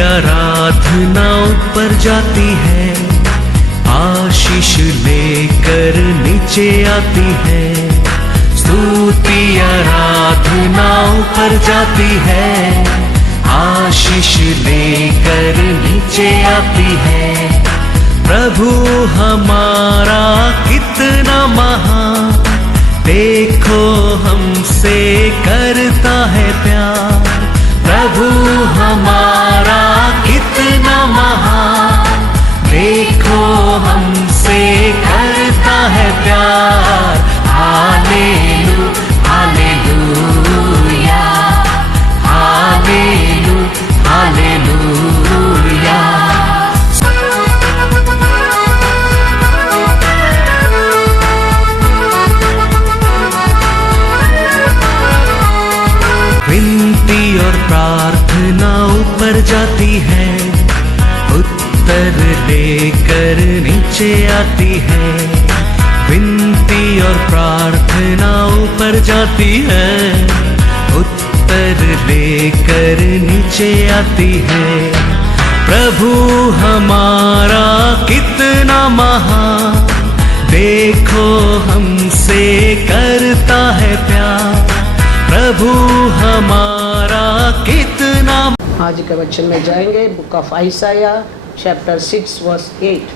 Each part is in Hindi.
आराधना ऊपर जाती है, आशीष लेकर नीचे आती है। स्तुति आराधना ऊपर जाती है, आशीष लेकर नीचे आती है। प्रभु हमारा कितना महान, देखो हमसे करता है प्यार। प्रभु हमारा कितना महान, देखो हमसे करता है प्यार। हालेलू हालेलूया, हालेलू हालेलूया। विनती और प्रार्थना ऊपर जाती है, उत्तर लेकर नीचे आती है। विनती और प्रार्थना ऊपर जाती है, उत्तर लेकर नीचे आती है। प्रभु हमारा कितना महान, देखो हमसे करता है प्यार। प्रभु हमारा कितना। आज के वचन में जाएंगे, बुक ऑफ आइसाया चैप्टर 6 वर्स 8।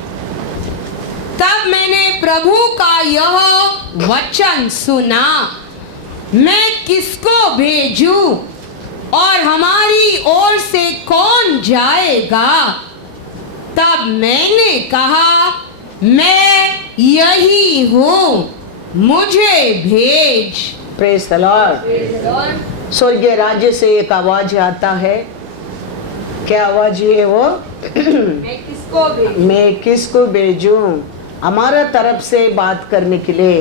तब मैंने प्रभु का यह वचन सुना, मैं किसको भेजूं और हमारी ओर से कौन जाएगा? तब मैंने कहा, मैं यही हूँ, मुझे भेज। Praise the Lord. स्वर्गीय राज्य से एक आवाज आता है। क्या आवाज है वो? मैं किसको भेजूं? हमारा तरफ से बात करने के लिए।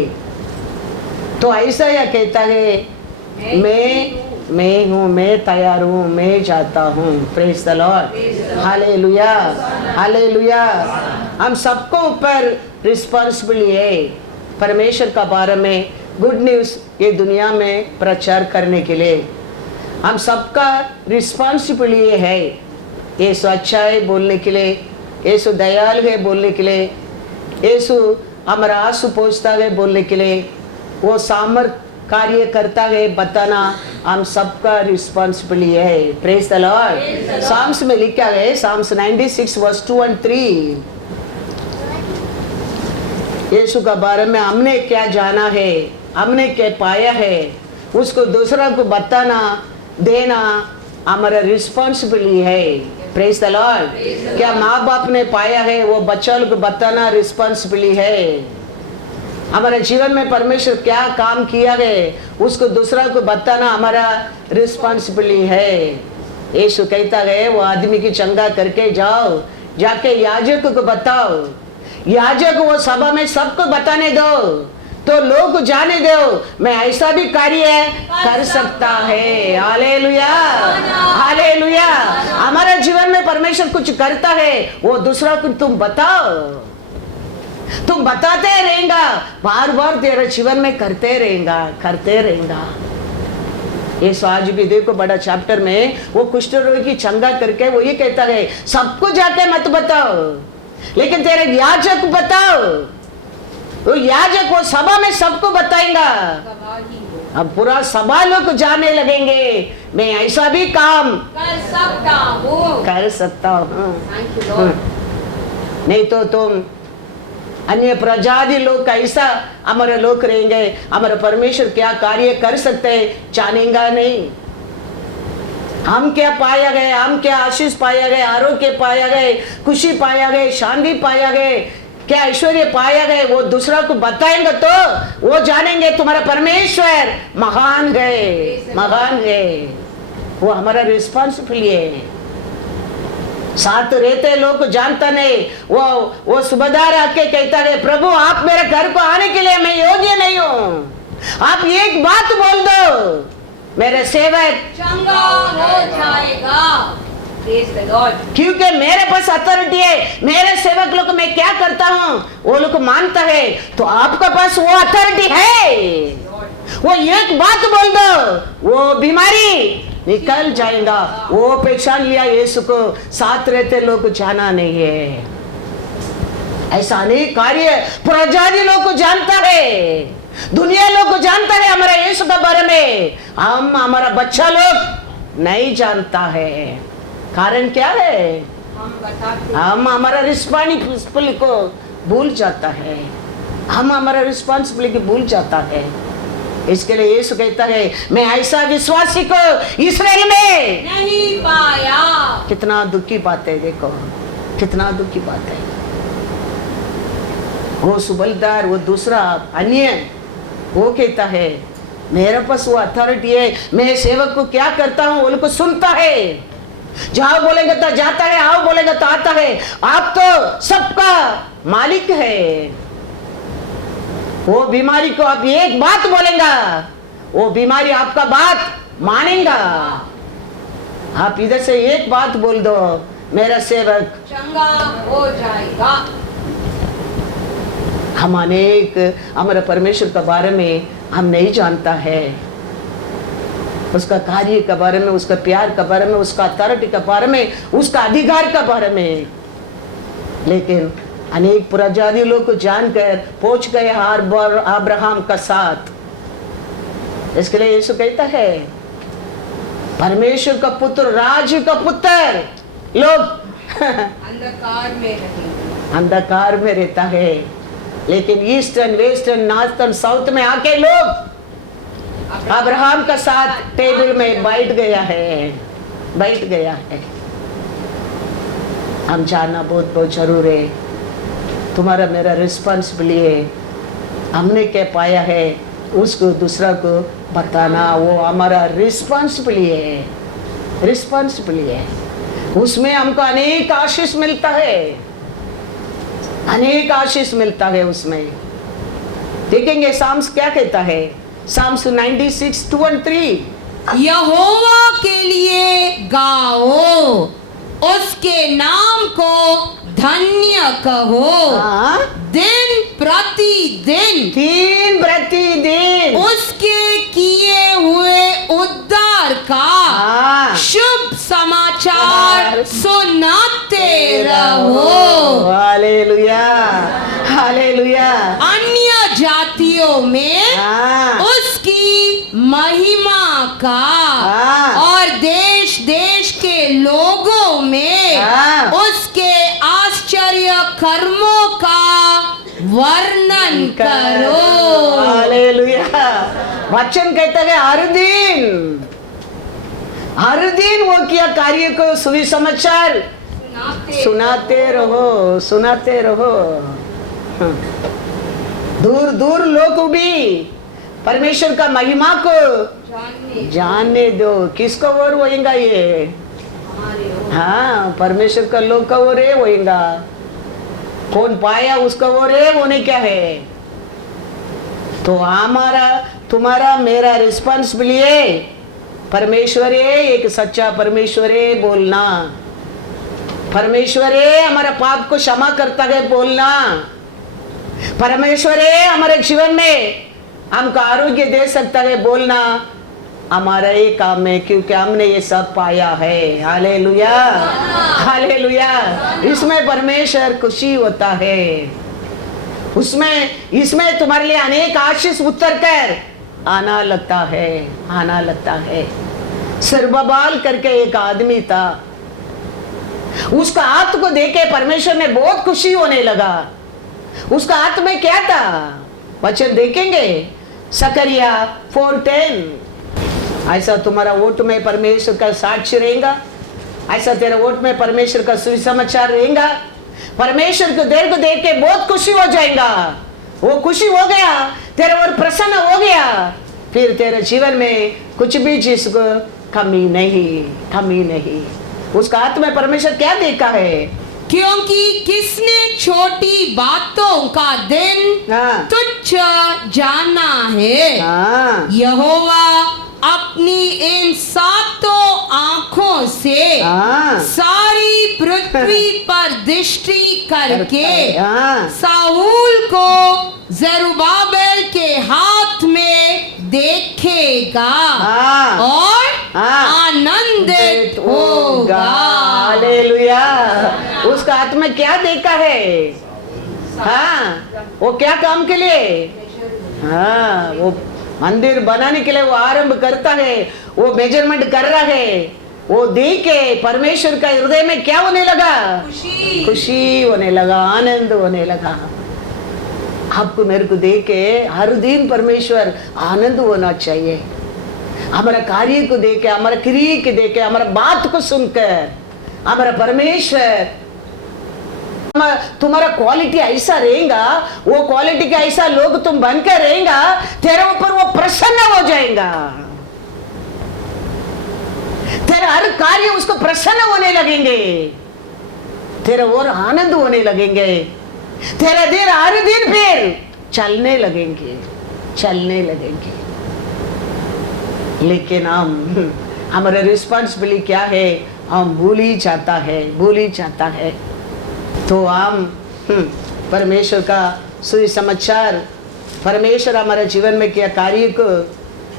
तो ऐसा या कहता है, मैं हूँ, मैं तैयार हूँ, मैं जाता हूँ। Praise the Lord. Hallelujah hallelujah. हम सबको ऊपर रिस्पॉन्सिबिलिटी है परमेश्वर का बारे में गुड न्यूज़ ये दुनिया में प्रचार करने के लिए। हम सबका रिस्पॉन्सिबिलिटी है। यीशु अच्छा है बोलने के लिए, यीशु दयालु है बोलने के लिए, यीशु हमारा आंसू पोंछता है बोलने के लिए, वो सामर्थ कार्य करता है बताना हम सबका रिस्पॉन्सिबिलिटी है। Praise the Lord. साम्स में लिखा है, साम्स 96 वर्स 2 और 3। यीशु का बारे में हमने क्या जाना है, हमने क्या पाया है, उसको दूसरा को बताना देना हमारा रिस्पॉन्सिबिलिटी है। Praise the Lord. क्या माँ बाप ने पाया है वो बच्चों को बताना रिस्पॉन्सिबिलिटी है। हमारे जीवन में परमेश्वर क्या काम किया है उसको दूसरा को बताना हमारा रिस्पॉन्सिबिलिटी है। यीशु कहता है, वो आदमी की चंगा करके जाओ, जाके याजक को बताओ, याजक वो सभा में सबको बताने दो, तो लोग जाने दो मैं ऐसा भी कार्य कर सकता है। Hallelujah hallelujah. हमारे जीवन में परमेश्वर कुछ करता है वो दूसरा को तुम बताओ, तुम बताते रहेगा, बार बार तेरे जीवन में करते रहेगा। ये आज भी देखो बड़ा चैप्टर में वो कुष्ठ रोगी की चंगा करके वो ये कहता है, सबको जाके मत बताओ लेकिन तेरे याजक बताओ। तो याजक वो सभा में सबको बताएगा। अब पूरा सभा लोग जाने लगेंगे मैं ऐसा भी काम कर सकता हूँ। नहीं तो तुम अन्य प्रजाति लोग का ऐसा हमारे लोग रहेंगे, हमारे परमेश्वर क्या कार्य कर सकते हैं जानेगा नहीं। हम क्या पाया गए, हम क्या आशीष पाया गए, आरोग्य पाया गए, खुशी पाया गए, शांति पाया गए, क्या ऐश्वर्य पाया गए, वो दूसरा को बताएंगे तो वो जानेंगे तुम्हारा परमेश्वर महान है, महान है। वो हमारा रिस्पॉन्सिबिलिटी है। साथ रहते लोग जानता नहीं, वो सुबेदार आके कहता है, प्रभु आप मेरे घर को आने के लिए मैं योग्य नहीं हूँ, आप एक बात बोल दो मेरे सेवक चंगा हो जाएगा। क्योंकि मेरे पास अथॉरिटी है, मेरे सेवक लोग मैं क्या करता हूँ वो लोग मानता है, तो आपके पास वो अथॉरिटी है। वो एक बात बोल दो, वो बीमारी निकल जाएगा। वो पहचान लिया यीशु को, साथ रहते लोग को जाना नहीं है। ऐसा अनेक कार्य प्रजाति लोग को जानता है, दुनिया लोग को जानता है हमारा यीशु के बारे में, हम हमारा बच्चा लोग नहीं जानता है। कारण क्या है? हम हमारा रिस्पॉन्सिबिलिटी को भूल जाता है, हम हमारा रिस्पॉन्सिबिलिटी भूल जाता है। इसके लिए यीशु कहता है मैं ऐसा विश्वासी को इस्राएल में नहीं पाया। कितना दुखी बात है, देखो कितना दुखी बात है। वो सुबलदार, वो दूसरा अन्य, वो कहता है मेरे पास वो अथॉरिटी है, मैं सेवक को क्या करता हूँ उनको सुनता है, जाओ बोलेगा तो जाता है, आओ बोलेगा तो आता है, आप तो सबका मालिक है। वो बीमारी को आप एक बात बोलेगा, वो बीमारी आपका बात मानेगा। आप इधर से एक बात बोल दो, मेरा सेवक चंगा हो जाएगा। हम अनेक हमारे परमेश्वर के बारे में हम नहीं जानता है, उसका कार्य के बारे में, उसका प्यार के बारे में, उसका अथॉरिटी के बारे में, उसका अधिकार के बारे में। लेकिन अनेक पुराजाति लोग को जानकर पहुंच गए अब्राहम का साथ। इसके लिए यीशु कहता है परमेश्वर का पुत्र, राजू का पुत्र लोग अंधकार में रहेंगे, अंधकार में रहता है, लेकिन ईस्टर्न, वेस्टर्न, नॉर्थर्न, साउथ में आके लोग अब्राहम का साथ टेबल में बैठ गया है, बैठ गया है। हम जानना बहुत बहुत जरूर है। तुम्हारा मेरा रिस्पॉन्सिबिलिटी है, हमने क्या पाया है उसको दूसरा को बताना, वो हमारा रिस्पॉन्सिबिलिटी है, रिस्पॉन्सिबिलिटी है। उसमें हमको अनेक आशीष मिलता है, अनेक आशीष मिलता है उसमें। देखेंगे साम्स क्या कहता है, साम्स 96:2-3। यहोवा के लिए गाओ, उसके नाम को धन्य कहो। हाँ? दिन प्रतिदिन, दिन प्रतिदिन उसके किए हुए उद्धार का हाँ। शुभ समाचार सुनाते रहो। Hallelujah, hallelujah. अन्य जातियों में हाँ। उसकी महिमा का हाँ। और देश देश के लोगों में हाँ। उसके आश्चर्य कर्मों का वर्णन करो। हालेलुया। वचन कहता है हर दिन वो किया कार्य को सुसमाचार सुनाते रहो, सुनाते रहो। दूर दूर लोग भी परमेश्वर का महिमा को जानने दो। किसको और होएगा ये? हाँ, परमेश्वर का लोग का और होएगा। कौन पाया उसका और होने क्या है? तो हमारा तुम्हारा मेरा रिस्पॉन्सिबिलिटी है, परमेश्वर है, एक सच्चा परमेश्वर है बोलना, परमेश्वर है हमारा पाप को क्षमा करता है बोलना, परमेश्वर है हमारे जीवन में हमको आरोग्य दे सकता है बोलना, हमारा ये काम है क्योंकि हमने ये सब पाया है। Hallelujah, hallelujah. इसमें परमेश्वर खुशी होता है, उसमें इसमें तुम्हारे लिए अनेक आशीष उतर कर आना लगता है, आना लगता है। सर्वबाल करके एक आदमी था, उसका हाथ को देखे परमेश्वर ने बहुत खुशी होने लगा। उसका हाथ में क्या था? वचन देखेंगे सकरिया 4:10। ऐसा तुम्हारा वोट में परमेश्वर का साक्ष्य रहेगा, ऐसा तेरा वोट में परमेश्वर का सुसमाचार रहेगा। परमेश्वर को देर को देख के बहुत खुशी हो जाएगा। वो खुशी हो गया, तेरे और प्रसन्न हो गया, फिर तेरे जीवन में कुछ भी चीज को कमी नहीं, कमी नहीं। उसका हाथ में परमेश्वर क्या देखा है? क्योंकि किसने छोटी बातों का दिन हाँ। तुच्छ जाना है। हाँ। यहोवा अपनी इन सातों आंखों से हाँ। सारी पृथ्वी पर दृष्टि करके हाँ। साहुल को जरुब्बाबेल के हाथ में देखेगा हाँ। और हाँ, आनंदित होगा। हालेलुया। उसका आत्मा क्या देखा है? हाँ, वो क्या काम के लिए? हाँ, वो मंदिर बनाने के लिए वो आरंभ करता है, वो मेजरमेंट कर रहा है, वो देख के परमेश्वर का हृदय में क्या होने लगा? खुशी। खुशी होने लगा, आनंद होने लगा। आपको मेरे को देख के हर दिन परमेश्वर आनंद होना चाहिए। हमारा कार्य को देख के, हमारा क्रिया को देख के, हमारा बात को सुनकर हमारा परमेश्वर, तुम्हारा क्वालिटी ऐसा रहेगा, वो क्वालिटी का ऐसा लोग तुम बनकर रहेगा, तेरे ऊपर वो प्रसन्न हो जाएगा। तेरा हर कार्य उसको प्रसन्न होने लगेंगे, तेरा और आनंद होने लगेंगे, तेरा दिन हर दिन फिर चलने लगेंगे, चलने लगेंगे। लेकिन हमारा रिस्पॉन्सिबिलिटी क्या है? हम भूल ही जाता है, भूल ही जाता है। तो हम परमेश्वर का सुसमाचार, परमेश्वर हमारे जीवन में किया कार्य को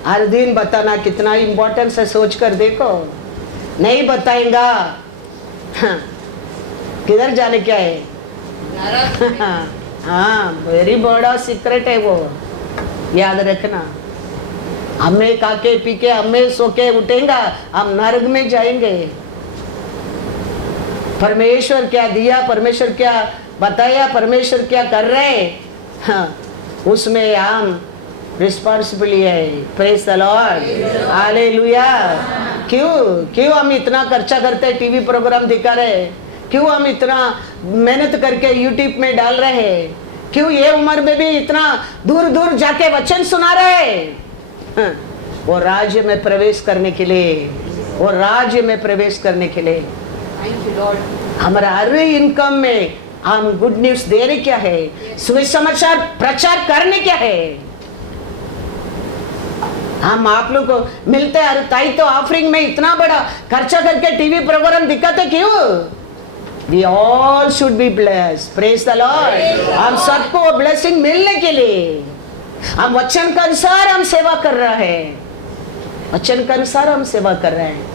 हर दिन बताना कितना इम्पोर्टेंस है, सोच कर देखो। नहीं बताएगा किधर जाने क्या है? हाँ, वेरी बड़ा सीक्रेट है वो, याद रखना। हमें खाके पी के, हमें सो के उठेगा, हम नरक में जाएंगे। परमेश्वर क्या दिया, परमेश्वर क्या बताया, परमेश्वर क्या कर रहे, हाँ, उसमें हम रिस्पॉन्सिबिलिटी है। Praise the Lord, hallelujah. क्यों हम इतना खर्चा करते हैं, टीवी प्रोग्राम दिखा रहे? क्यों हम इतना मेहनत करके यूट्यूब में डाल रहे हैं? क्यों ये उम्र में भी इतना दूर दूर जाके वचन सुना रहे? हाँ, वो राज्य में प्रवेश करने के लिए, वो राज्य में प्रवेश करने के लिए हमारा हर इनकम में हम गुड न्यूज दे रहे क्या है, सुसमाचार प्रचार करने क्या है। हम आप लोग को मिलते हैं, ताई तो ऑफरिंग में इतना बड़ा खर्चा करके टीवी प्रोग्राम दिखाते क्यों? We all should be blessed. Praise the Lord. हम सबको ब्लेसिंग मिलने के लिए, हम वचन के अनुसार हम सेवा कर रहे हैं, वचन के अनुसार हम सेवा कर रहे हैं।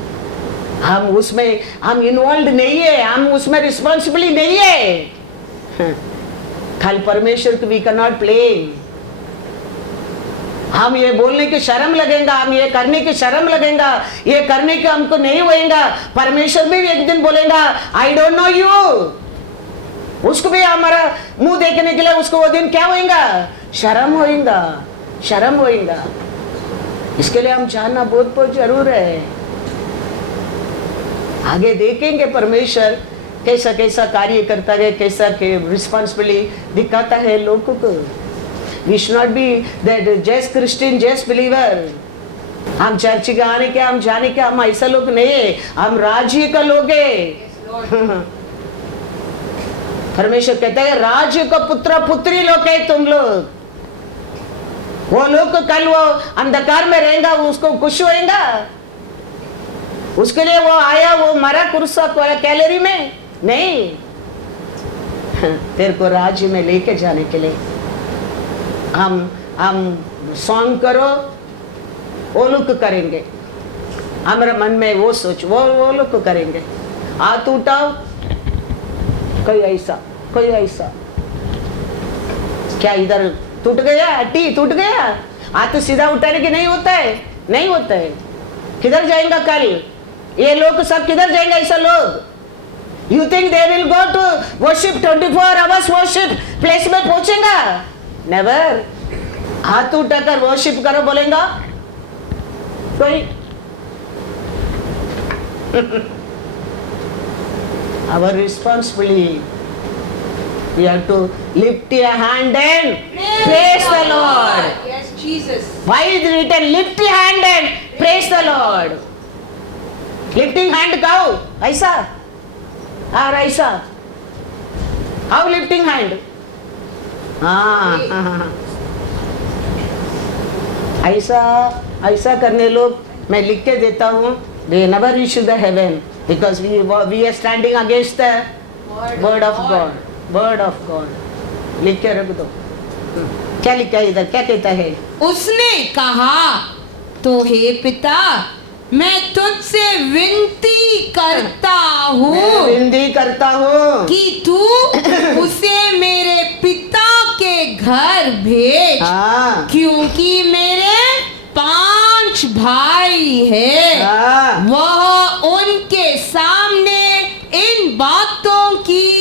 हम उसमें हम इन्वॉल्व नहीं है, हम उसमें रिस्पॉन्सिबिलिटी नहीं है। खाली परमेश्वर को वी कैन नॉट प्ले। हम ये बोलने की शर्म लगेगा, हम ये करने की शर्म लगेगा, ये करने के हमको नहीं होएगा। परमेश्वर भी एक दिन बोलेगा आई डोंट नो यू, उसको भी हमारा मुंह देखने के लिए उसको वो दिन क्या होएगा? शर्म होएगा, शर्म होएगा। इसके लिए हम जानना बहुत बहुत जरूर है। आगे देखेंगे परमेश्वर कैसा कैसा कार्य करता है, कैसा रिस्पॉन्सिबिलिटी दिखाता है लोगों को। We should not be that just Christian, just believer. हम चर्च के आने के, हम जाने के, हम ऐसा लोग नहीं है, हम राज्य का लोग है। परमेश्वर कहता है राज्य का पुत्र पुत्री लोग है तुम लोग। वो लोग कल वो अंधकार में रहेगा, उसको खुश होएगा? उसके लिए वो आया, वो मरा कुर्सा कैलोरी में नहीं, तेरे को राज्य में लेके जाने के लिए। हम सॉन्ग करो, वो लोग करेंगे, हमारे मन में वो सोच, वो लोग करेंगे। हाथ उठाओ, कोई ऐसा कोई ऐसा, क्या इधर टूट गया, हड्डी टूट गया, हाथ सीधा उठाने के नहीं होता है, नहीं होता है। किधर जाएगा कल ये लोग, सब किधर जाएंगे ऐसा लोग? You think they will go to worship 24 hours worship place में पहुंचेगा? नेवर। हाथ उठाकर वर्शिप करो बोलेगा कोई? Our responsibility, we have to lift your hand and praise the Lord. Yes, Jesus. Why is it written lift your hand and praise the Lord? Lifting hand cow ऐसा और ऐसा, how lifting hand? हाँ, ऐसा ऐसा करने लोग मैं लिख के देता हूँ, they never reach the heaven because we are standing against the word of God, word of God. लिख के रख दो। क्या लिखा है इधर, क्या कहता है? उसने कहा तो हे पिता मैं तुझसे विनती करता मैं हूँ विनती करता हूँ कि तू उसे मेरे पिता के घर भेज, हाँ क्योंकि मेरे 5 भाई हैं। हाँ वह उनके सामने इन बातों की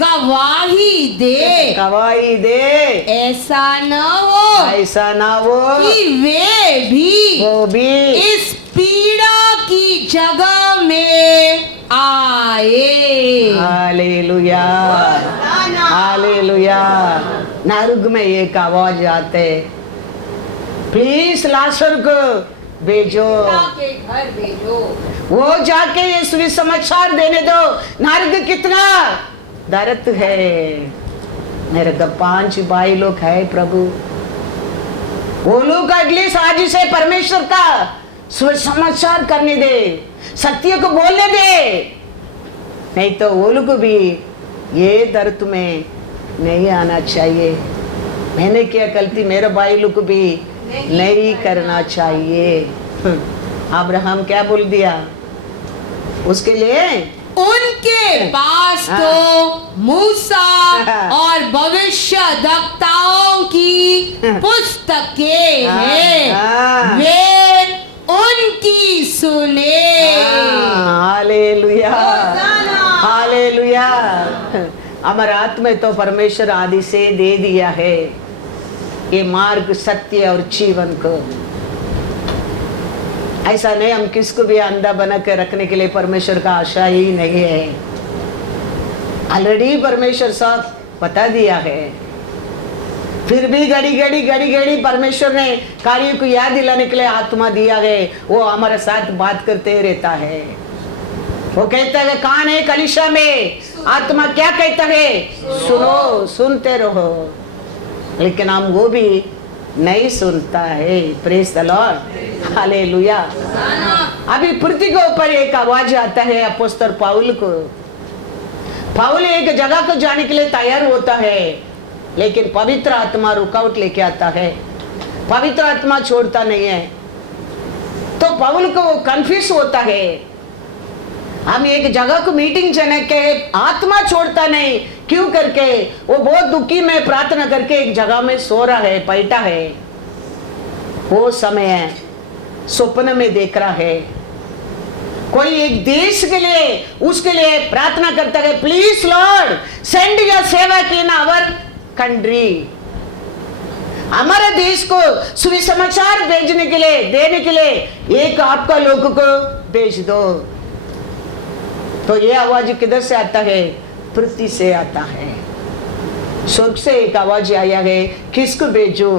गवाही दे। गवाही दे, ऐसा न हो ऐसा ना हो कि वे भी वो भी इस पीड़ा की जगह में आए। Hallelujah hallelujah. नरक में एक आवाज आते, प्लीज लाजर को भेजो, पिता के घर भेजो। वो जाके ये सुसमाचार देने दो। नरक कितना दर्द है। मेरे को 5 भाई लोग है प्रभु, वो लोग एटलीस्ट आज से परमेश्वर का सुसमाचार करने दे, सत्य को बोलने दे, नहीं तो वो लोग भी ये दर्द में नहीं आना चाहिए। मैंने क्या गलती, मेरे भाई लोग को भी नहीं करना चाहिए। अब्राहम क्या बोल दिया उसके लिए? उनके पास तो मूसा और भविष्यद्वक्ताओं की पुस्तकें हैं, वे उनकी सुने। Hallelujah hallelujah. हमारे हाथ में तो परमेश्वर आदि से दे दिया है ये मार्ग, सत्य और जीवन को। ऐसा नहीं हम किसको भी अंधा बना के रखने के लिए परमेश्वर का आशा ही नहीं है। ऑलरेडी परमेश्वर साथ बता दिया है, फिर भी घड़ी परमेश्वर ने कार्य को याद दिलाने के लिए आत्मा दिया है। वो हमारे साथ बात करते रहता है। वो कहता है कान है कलीसिया में, आत्मा क्या कहता है सुनो, सुनते रहो, लेकिन हम वो भी नहीं सुनता है। Praise the Lord hallelujah. अभी पृथ्वी के ऊपर एक आवाज आता है अपोस्तल पाउल को। पाउल एक जगह को जाने के लिए तैयार होता है, लेकिन पवित्र आत्मा रुकावट लेके आता है, पवित्र आत्मा छोड़ता नहीं है। तो पाउल को वो कंफ्यूज होता है, हम एक जगह को मीटिंग जाने के आत्मा छोड़ता नहीं क्यों करके वो बहुत दुखी में प्रार्थना करके एक जगह में सो रहा है, बैठा है। वो समय स्वप्न में देख रहा है कोई एक देश के लिए, उसके लिए प्रार्थना करता है, प्लीज लॉर्ड सेंड योर सेवक इन आवर कंट्री। हमारे देश को सुसमाचार भेजने के लिए, देने के लिए एक आपका लोग को भेज दो। तो ये आवाज किधर से आता है? पृथ्वी से आता है। स्वर्ग से एक आवाज आया है, किसको भेजूं?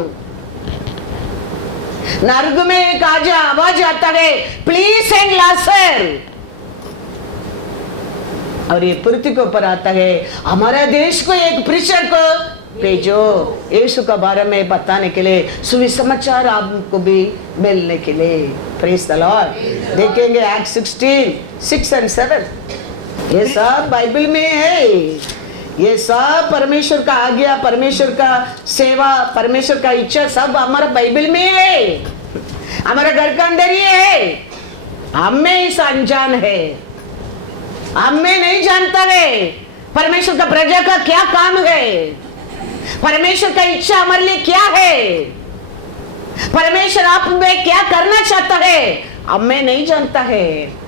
नरक में एक आवाज आता है, प्लीज सेंड लाजर। और ये पृथ्वी के ऊपर आता है, हमारा देश को एक प्रीचर को भेजो यीशु के बारे में बताने के लिए, सुसमाचार आपको भी मिलने के लिए। Praise the Lord. देखेंगे एक्ट 16, 6 और 7। ये सब बाइबल में है, ये सब परमेश्वर का आज्ञा, परमेश्वर का सेवा, परमेश्वर का इच्छा सब हमारा बाइबल में है, हमारा घर के अंदर ही है। हमें इस अनजान है, हमें नहीं जानता है परमेश्वर का प्रजा का क्या काम है, परमेश्वर का इच्छा हमारे लिए क्या है, परमेश्वर आप में क्या करना चाहता है, हमें नहीं जानता है।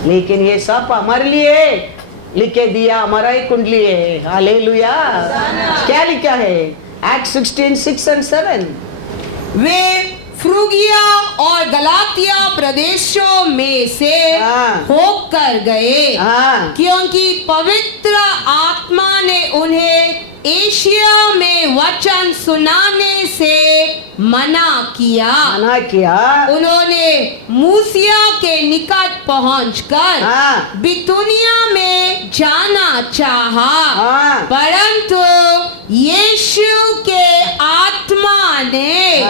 लेकिन ये सब हमारे लिए लिखे दिया, हमारा ही कुंडली है। हालेलुया। क्या लिखा है? एक्ट 16, 6 और 7। वे फ्रूगिया और गलातिया प्रदेशों में से होकर गए, क्योंकि पवित्र आत्मा ने उन्हें एशिया में वचन सुनाने से मना किया। उन्होंने मूसिया के निकट पहुंचकर बितूनिया में जाना चाहा, परंतु यीशु के आत्मा ने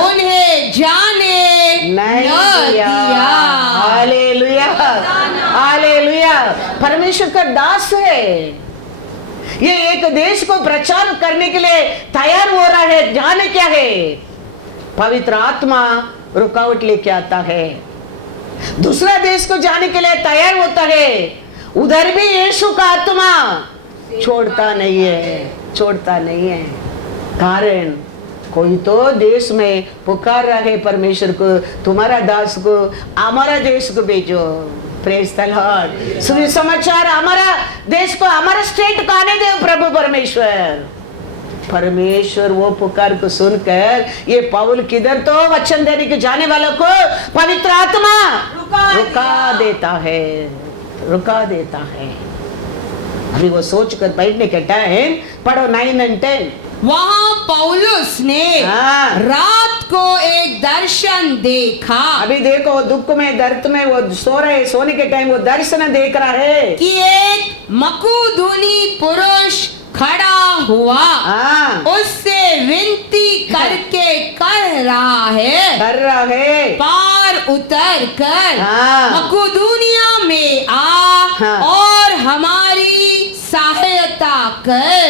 उन्हें जाने न दिया। Hallelujah hallelujah. परमेश्वर का दास है, ये एक देश को प्रचार करने के लिए तैयार हो रहा है। जाने क्या है? पवित्र आत्मा रुकावट लेके आता है, दूसरा देश को जाने के लिए तैयार होता है, उधर भी यीशु का आत्मा छोड़ता नहीं है। कारण कोई तो देश में पुकार रहा है परमेश्वर को, तुम्हारा दास को हमारा देश को भेजो। Praise the Lord. सुसमाचार हमारा देश को, हमारा स्टेट को आने दो प्रभु परमेश्वर वो पुकार को सुनकर ये पौल किधर तो वचन देने के जाने वालों को पवित्र आत्मा रुका देता है। अभी वो सोच कर बैठने के टाइम पढ़ो 9 और 10। वहाँ पौलुस ने रात को एक दर्शन देखा। अभी देखो दुख में दर्द में वो सोने के टाइम वो दर्शन देख रहा है कि एक मकुदुनी पुरुष खड़ा हुआ, उससे विनती करके कर रहा है पार उतर कर मकुदुनिया में आ और हमारी सहायता कर।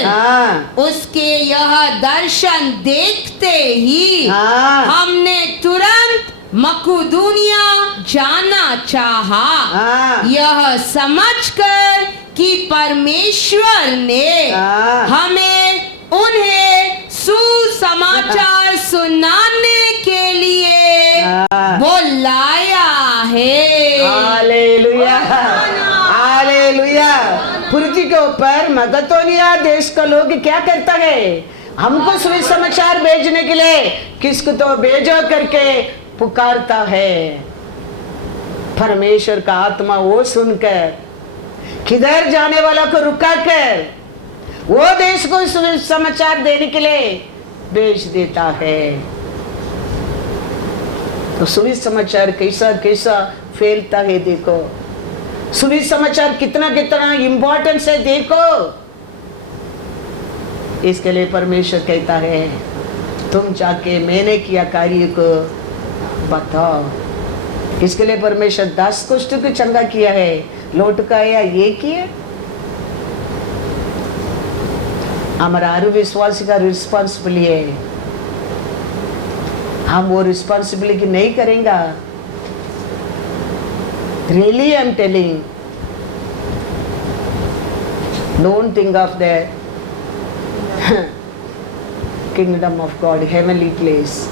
उसके यह दर्शन देखते ही हमने तुरंत मकुदुनिया जाना चाहा, यह समझकर कि परमेश्वर ने हमें उन्हें सुसमाचार सुनाने के लिए बुलाया है। Hallelujah, hallelujah. पृथ्वी के ऊपर मगदोनिया देश का लोग क्या करता है, हमको सुसमाचार भेजने के लिए किसको तो भेजो करके पुकारता है। परमेश्वर का आत्मा वो सुनकर किधर जाने वाला को रुका कर वो देश को समाचार देने के लिए भेज देता है। तो सुसमाचार कैसा कैसा फैलता है देखो, सुसमाचार कितना कितना इंपॉर्टेंस है देखो। इसके लिए परमेश्वर कहता है तुम जाके मैंने किया कार्य को बताओ। इसके लिए परमेश्वर 10 कुष्ठ को चंगा किया है, लौट का आया ये किया। हमारा हर विश्वासी का रिस्पॉन्सिबिलिटी है, हम वो रिस्पॉन्सिबिलिटी नहीं करेंगे। Really I am telling, don't think of the kingdom of God, heavenly place,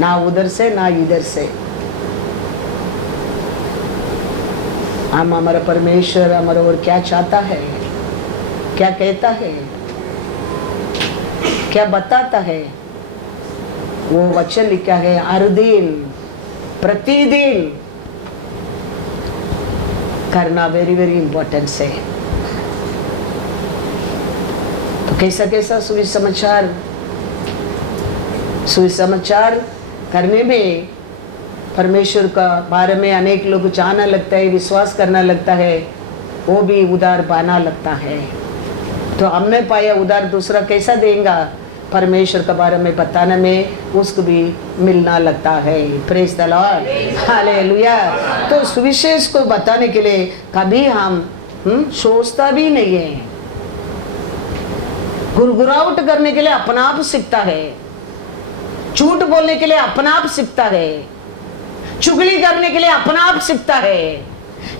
ना उधर से ना इधर से। हम हमारा परमेश्वर हमारा और क्या चाहता है, क्या कहता है, क्या बताता है, वो वचन लिखा है हर दिन प्रतिदिन करना वेरी वेरी इंपॉर्टेंट है। तो कैसा कैसा सुसमाचार करने में परमेश्वर का बारे में अनेक लोग जानना लगता है, विश्वास करना लगता है, वो भी उधार पाना लगता है। तो हमने पाया उधार दूसरा कैसा देगा, परमेश्वर के बारे में बताने में उसको भी मिलना लगता है। Praise the Lord, hallelujah. तो सुविशेष को बताने के लिए कभी हम सोचता भी नहीं है। गुरगुरावट करने के लिए अपना आप सीखता है, झूठ बोलने के लिए अपना आप सीखता है, चुगली करने के लिए अपना आप सीखता है,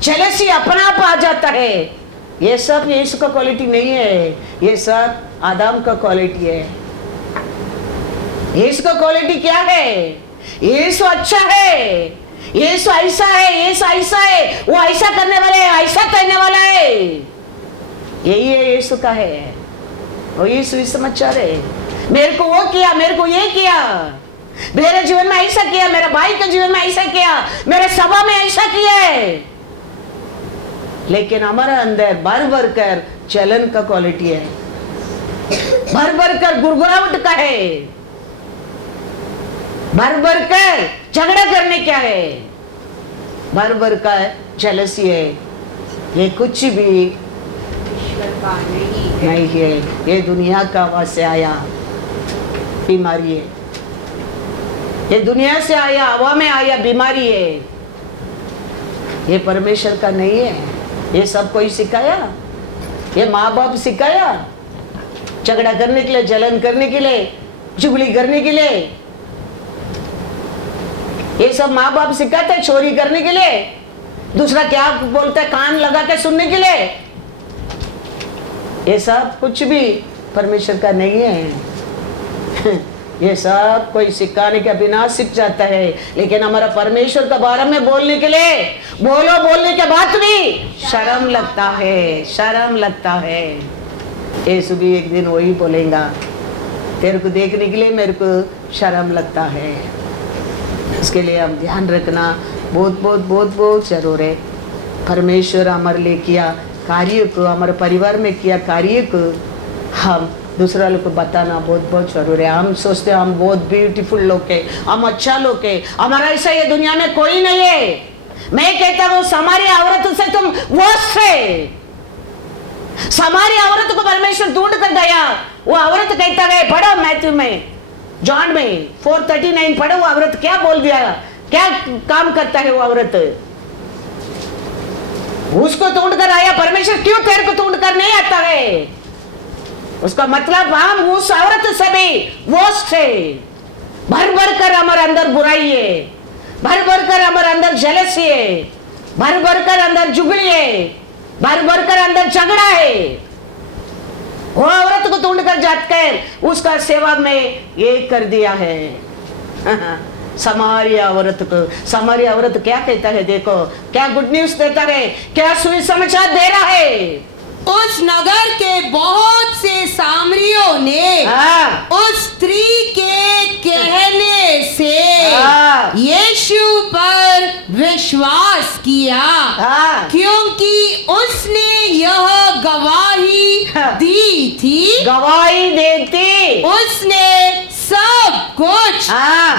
जेलसी अपना आप आ जाता है। ये सब यीशु का क्वालिटी नहीं है, ये सब आदम का क्वालिटी है। यीशु का क्वालिटी क्या है, यीशु अच्छा है, यीशु ऐसा है, यीशु ऐसा है, वो ऐसा करने वाला है, ऐसा करने वाला है। यही है यीशु का है, वो यीशु समाचार है। मेरे को वो किया, मेरे को ये किया, मेरे जीवन में ऐसा किया, मेरे भाई के जीवन में ऐसा किया, मेरे सभा में ऐसा किया है। लेकिन हमारे अंदर भर भर कर चलन का क्वालिटी है, भर भर कर गुरगुरावट का है, भर भर कर झगड़ा करने क्या है, भर भर कर जेलसी है। ये कुछ भी नहीं है, ये दुनिया का वहां से आया बीमारी है, ये दुनिया से आया हवा में आया बीमारी है, ये परमेश्वर का नहीं है। ये सब कोई सिखाया, ये माँ बाप सिखाया, झगड़ा करने के लिए, जलन करने के लिए, चुगली करने के लिए। ये सब माँ बाप सिखाते हैं चोरी करने के लिए, दूसरा क्या बोलता है कान लगा के सुनने के लिए। ये सब कुछ भी परमेश्वर का नहीं है। ये सब कोई सिखाने के बिना सीख जाता है, लेकिन हमारा परमेश्वर के बारे में बोलने के लिए बोलने के बाद भी शर्म लगता है, शर्म लगता है। यीशु भी एक दिन वही बोलेगा, तेरे को देखने के लिए मेरे को शर्म लगता है। इसके लिए हम ध्यान रखना बहुत बहुत बहुत बहुत जरूर है। परमेश्वर हमारे लिए किया कार्य को, हमारे परिवार में किया कार्य को हम दूसरा लोग को बताना बहुत बहुत जरूरी है। हम सोचते हैं हम बहुत ब्यूटीफुल लोग है, हम अच्छा लोग है, हमारा ऐसा ये दुनिया में कोई नहीं है। मैं कहता हूँ समारी औरत से तुम वर्स्ट है। समारी औरत को परमेश्वर ढूंढ कर गया। वो औरत कहता है, पढ़ो मैथ्यू में, जॉन में 4:39 पढ़ो। वो औरत क्या बोल दिया, क्या काम करता है वो औरत। उसको ढूंढ कर आया परमेश्वर, क्यों तेरे को ढूंढ कर नहीं आता है? उसका मतलब हम उस औरत से भी वर्स्ट है। भर भर कर हमारे अंदर बुराई है, भर भर कर हमारे अंदर जेलसी है, भर भर कर अंदर जुगली है, भर भर कर अंदर झगड़ा है। वो औरत को ढूंढ कर जाकर उसका सेवा में ये कर दिया है। समारी औरत को, समारी औरत क्या कहता है, देखो क्या गुड न्यूज देता है, क्या सुसमाचार दे रहा है। उस नगर के बहुत से सामरियों ने उस स्त्री के कहने से यीशु पर विश्वास किया, क्योंकि उसने यह गवाही दी थी। गवाही देती, उसने सब कुछ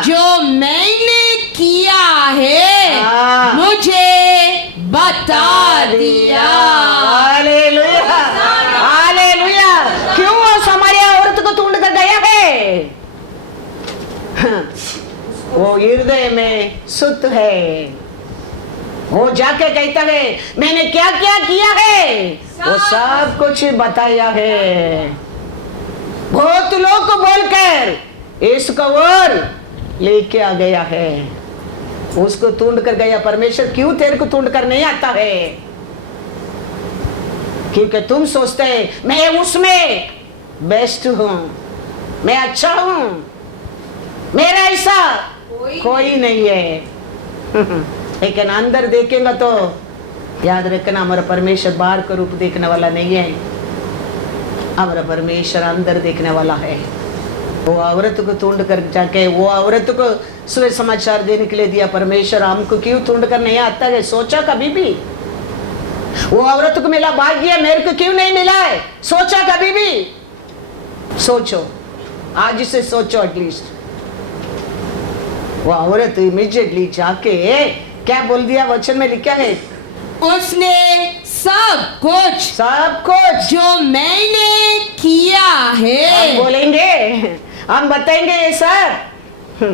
जो मैंने किया है मुझे बता दिया। Hallelujah, hallelujah. क्यों वो समारिया औरत को ढूंढ कर गया है? वो हृदय में शुद्ध है। वो जाके कहता है मैंने क्या क्या किया है, वो सब कुछ बताया है। बहुत लोग को बोलकर इसको और लेके आ गया है। उसको ढूंढ कर गया परमेश्वर, क्यों तेरे को ढूंढ कर नहीं आता है? क्योंकि तुम सोचते हैं मैं उसमें बेस्ट हूं, मैं अच्छा हूं, मेरा ऐसा कोई नहीं है। लेकिन अंदर देखेंगे तो याद रखना हमारा परमेश्वर बाहर का रूप देखने वाला नहीं है, हमारा परमेश्वर अंदर देखने वाला है। वो औरत को ढूंढ कर जाके वो औरत को सुसमाचार देने के लिए दिया परमेश्वर। हमको क्यों ढूंढ कर नहीं आता है? सोचा कभी भी? वो औरत को मिला भाग्य, मेरे को क्यों नहीं मिला है? सोचा कभी भी? सोचो, आज से सोचो एटलीस्ट। वो औरत इमीडिएटली जाके क्या बोल दिया, वचन में लिखा है, उसने सब कुछ जो मैंने किया है। हम बोलेंगे, हम बताएंगे ये सब।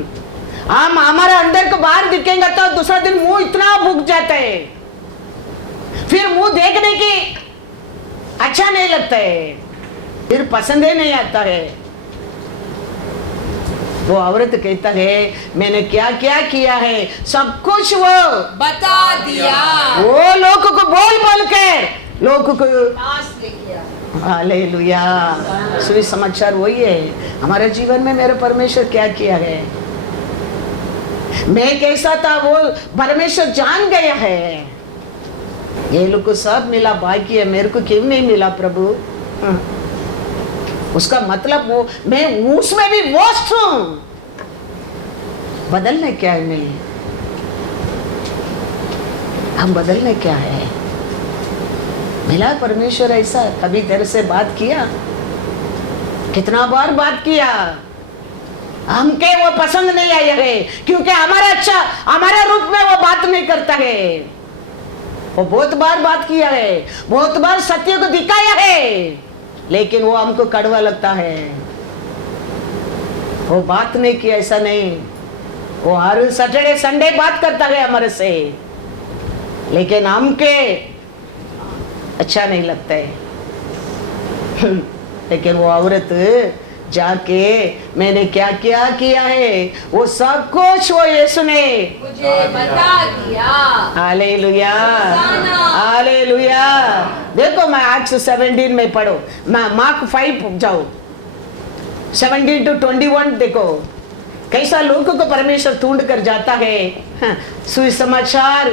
हम हमारा अंदर को बाहर दिखेंगे तो दूसरा दिन मुंह इतना भूख जाता है, फिर मुंह देखने की अच्छा नहीं लगता है, फिर पसंद ही नहीं आता है। वो औरत कहता है मैंने क्या क्या किया है, सब कुछ वो बता दिया। वो लोगों को बोल बोल के लोगों को हालेलुया। सुसमाचार वही है हमारे जीवन में। मेरे परमेश्वर क्या किया है, मैं कैसा था वो परमेश्वर जान गया है। ये लोग को सब मिला, बाकी है मेरे को क्यों नहीं मिला प्रभु? उसका मतलब वो मैं उसमें भी वर्स्ट हूं। बदलने क्या है? नहीं, हम बदलने क्या है? मिला परमेश्वर ऐसा? कभी तेरे से बात किया? कितना बार बात किया? हमके वो पसंद नहीं आया है, क्योंकि हमारा अच्छा हमारा रूप में वो बात नहीं करता है। वो बहुत बार बात किया है, बहुत बार सत्य को दिखाया है, लेकिन वो हमको कड़वा लगता है। वो बात नहीं किया ऐसा नहीं, वो हर सैटरडे संडे बात करता है हमारे से, लेकिन हमके अच्छा नहीं लगता है। लेकिन वो औरत जाके मैंने क्या क्या किया है वो सब कुछ वो यीशु ने मुझे बता दिया। Hallelujah, hallelujah. देखो मैं एक्ट 17 में पढ़ो, मैं मार्क 5 जाओ 17 to 21 देखो कैसा लोगों को परमेश्वर ढूंढ कर जाता है, सुसमाचार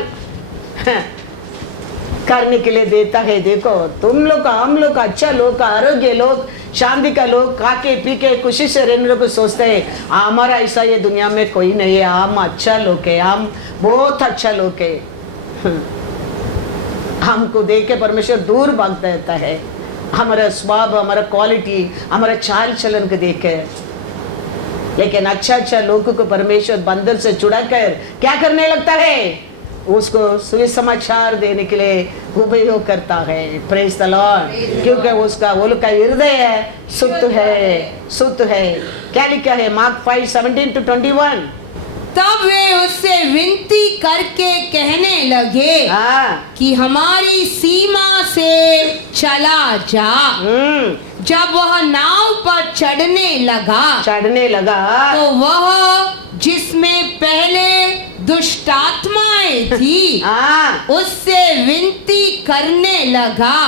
करने के लिए देता है। देखो तुम लोग का, हम लोग का, अच्छा लोग का, आरोग्य लोग, शांति का लोग, खाके पी के खुशी से रहने लोग सोचते हैं हमारा ऐसा ये दुनिया में कोई नहीं है, हम अच्छा लोग है, हम बहुत अच्छा लोग है। हमको देख के परमेश्वर दूर भाग देता है, हमारा स्वभाव, हमारा क्वालिटी, हमारा चाल चलन को देख के। लेकिन अच्छा अच्छा लोगों को परमेश्वर बंधन से छुड़ाकर क्या करने लगता है, उसको सुसमाचार देने के लिए उपयोग करता है। Praise the Lord. क्योंकि उसका वो लोग का हृदय है शुद्ध है, शुद्ध है। क्या लिखा है मार्क 5:17 to 21। तब वे उससे विनती करके कहने लगे कि हमारी सीमा से चला जा। जब वह नाव पर चढ़ने लगा तो वह जिसमें पहले दुष्टात्माएं थी उससे विनती करने लगा,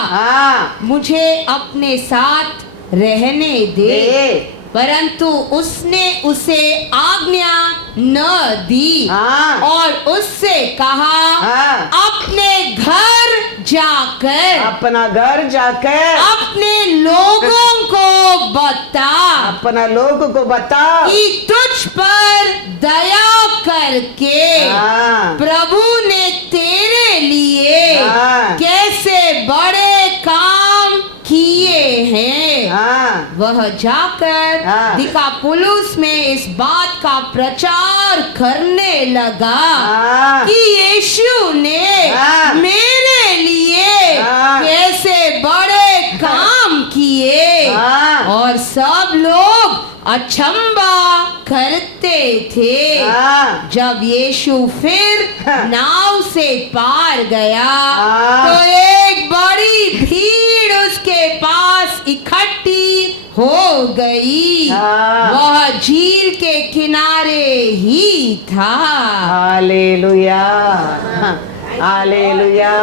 मुझे अपने साथ रहने दे। परंतु उसने उसे आज्ञा न दी और उससे कहा अपने घर जाकर अपने लोगों को बता कि तुझ पर दया करके प्रभु ने तेरे लिए कैसे बड़े काम किए हैं। वह जाकर दिकापुलुस में इस बात का प्रचार करने लगा कि यीशु ने मेरे लिए कैसे बड़े काम किए, और सब लोग अचंबा करते थे। जब यीशु फिर नाव से पार गया तो एक बड़ी भीड़ उसके पास इकट्ठी हो गई। वह झील के किनारे ही था। Hallelujah, hallelujah.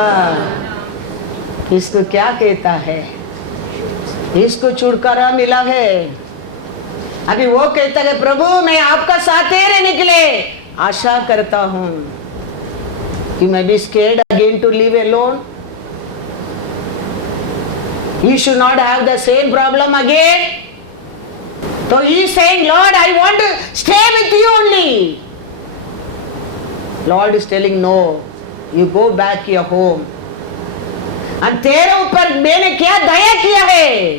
इसको क्या कहता है, इसको छुटकारा मिला है। अभी वो कहता है प्रभु मैं आपका साथ रहने के लिए आशा करता हूं कि मैं be scared again to live alone. You should not have the same problem again. So he is saying, Lord, I want to stay with you only. Lord is telling, no, you go back your home. और तेरे ऊपर मैंने क्या दया किया है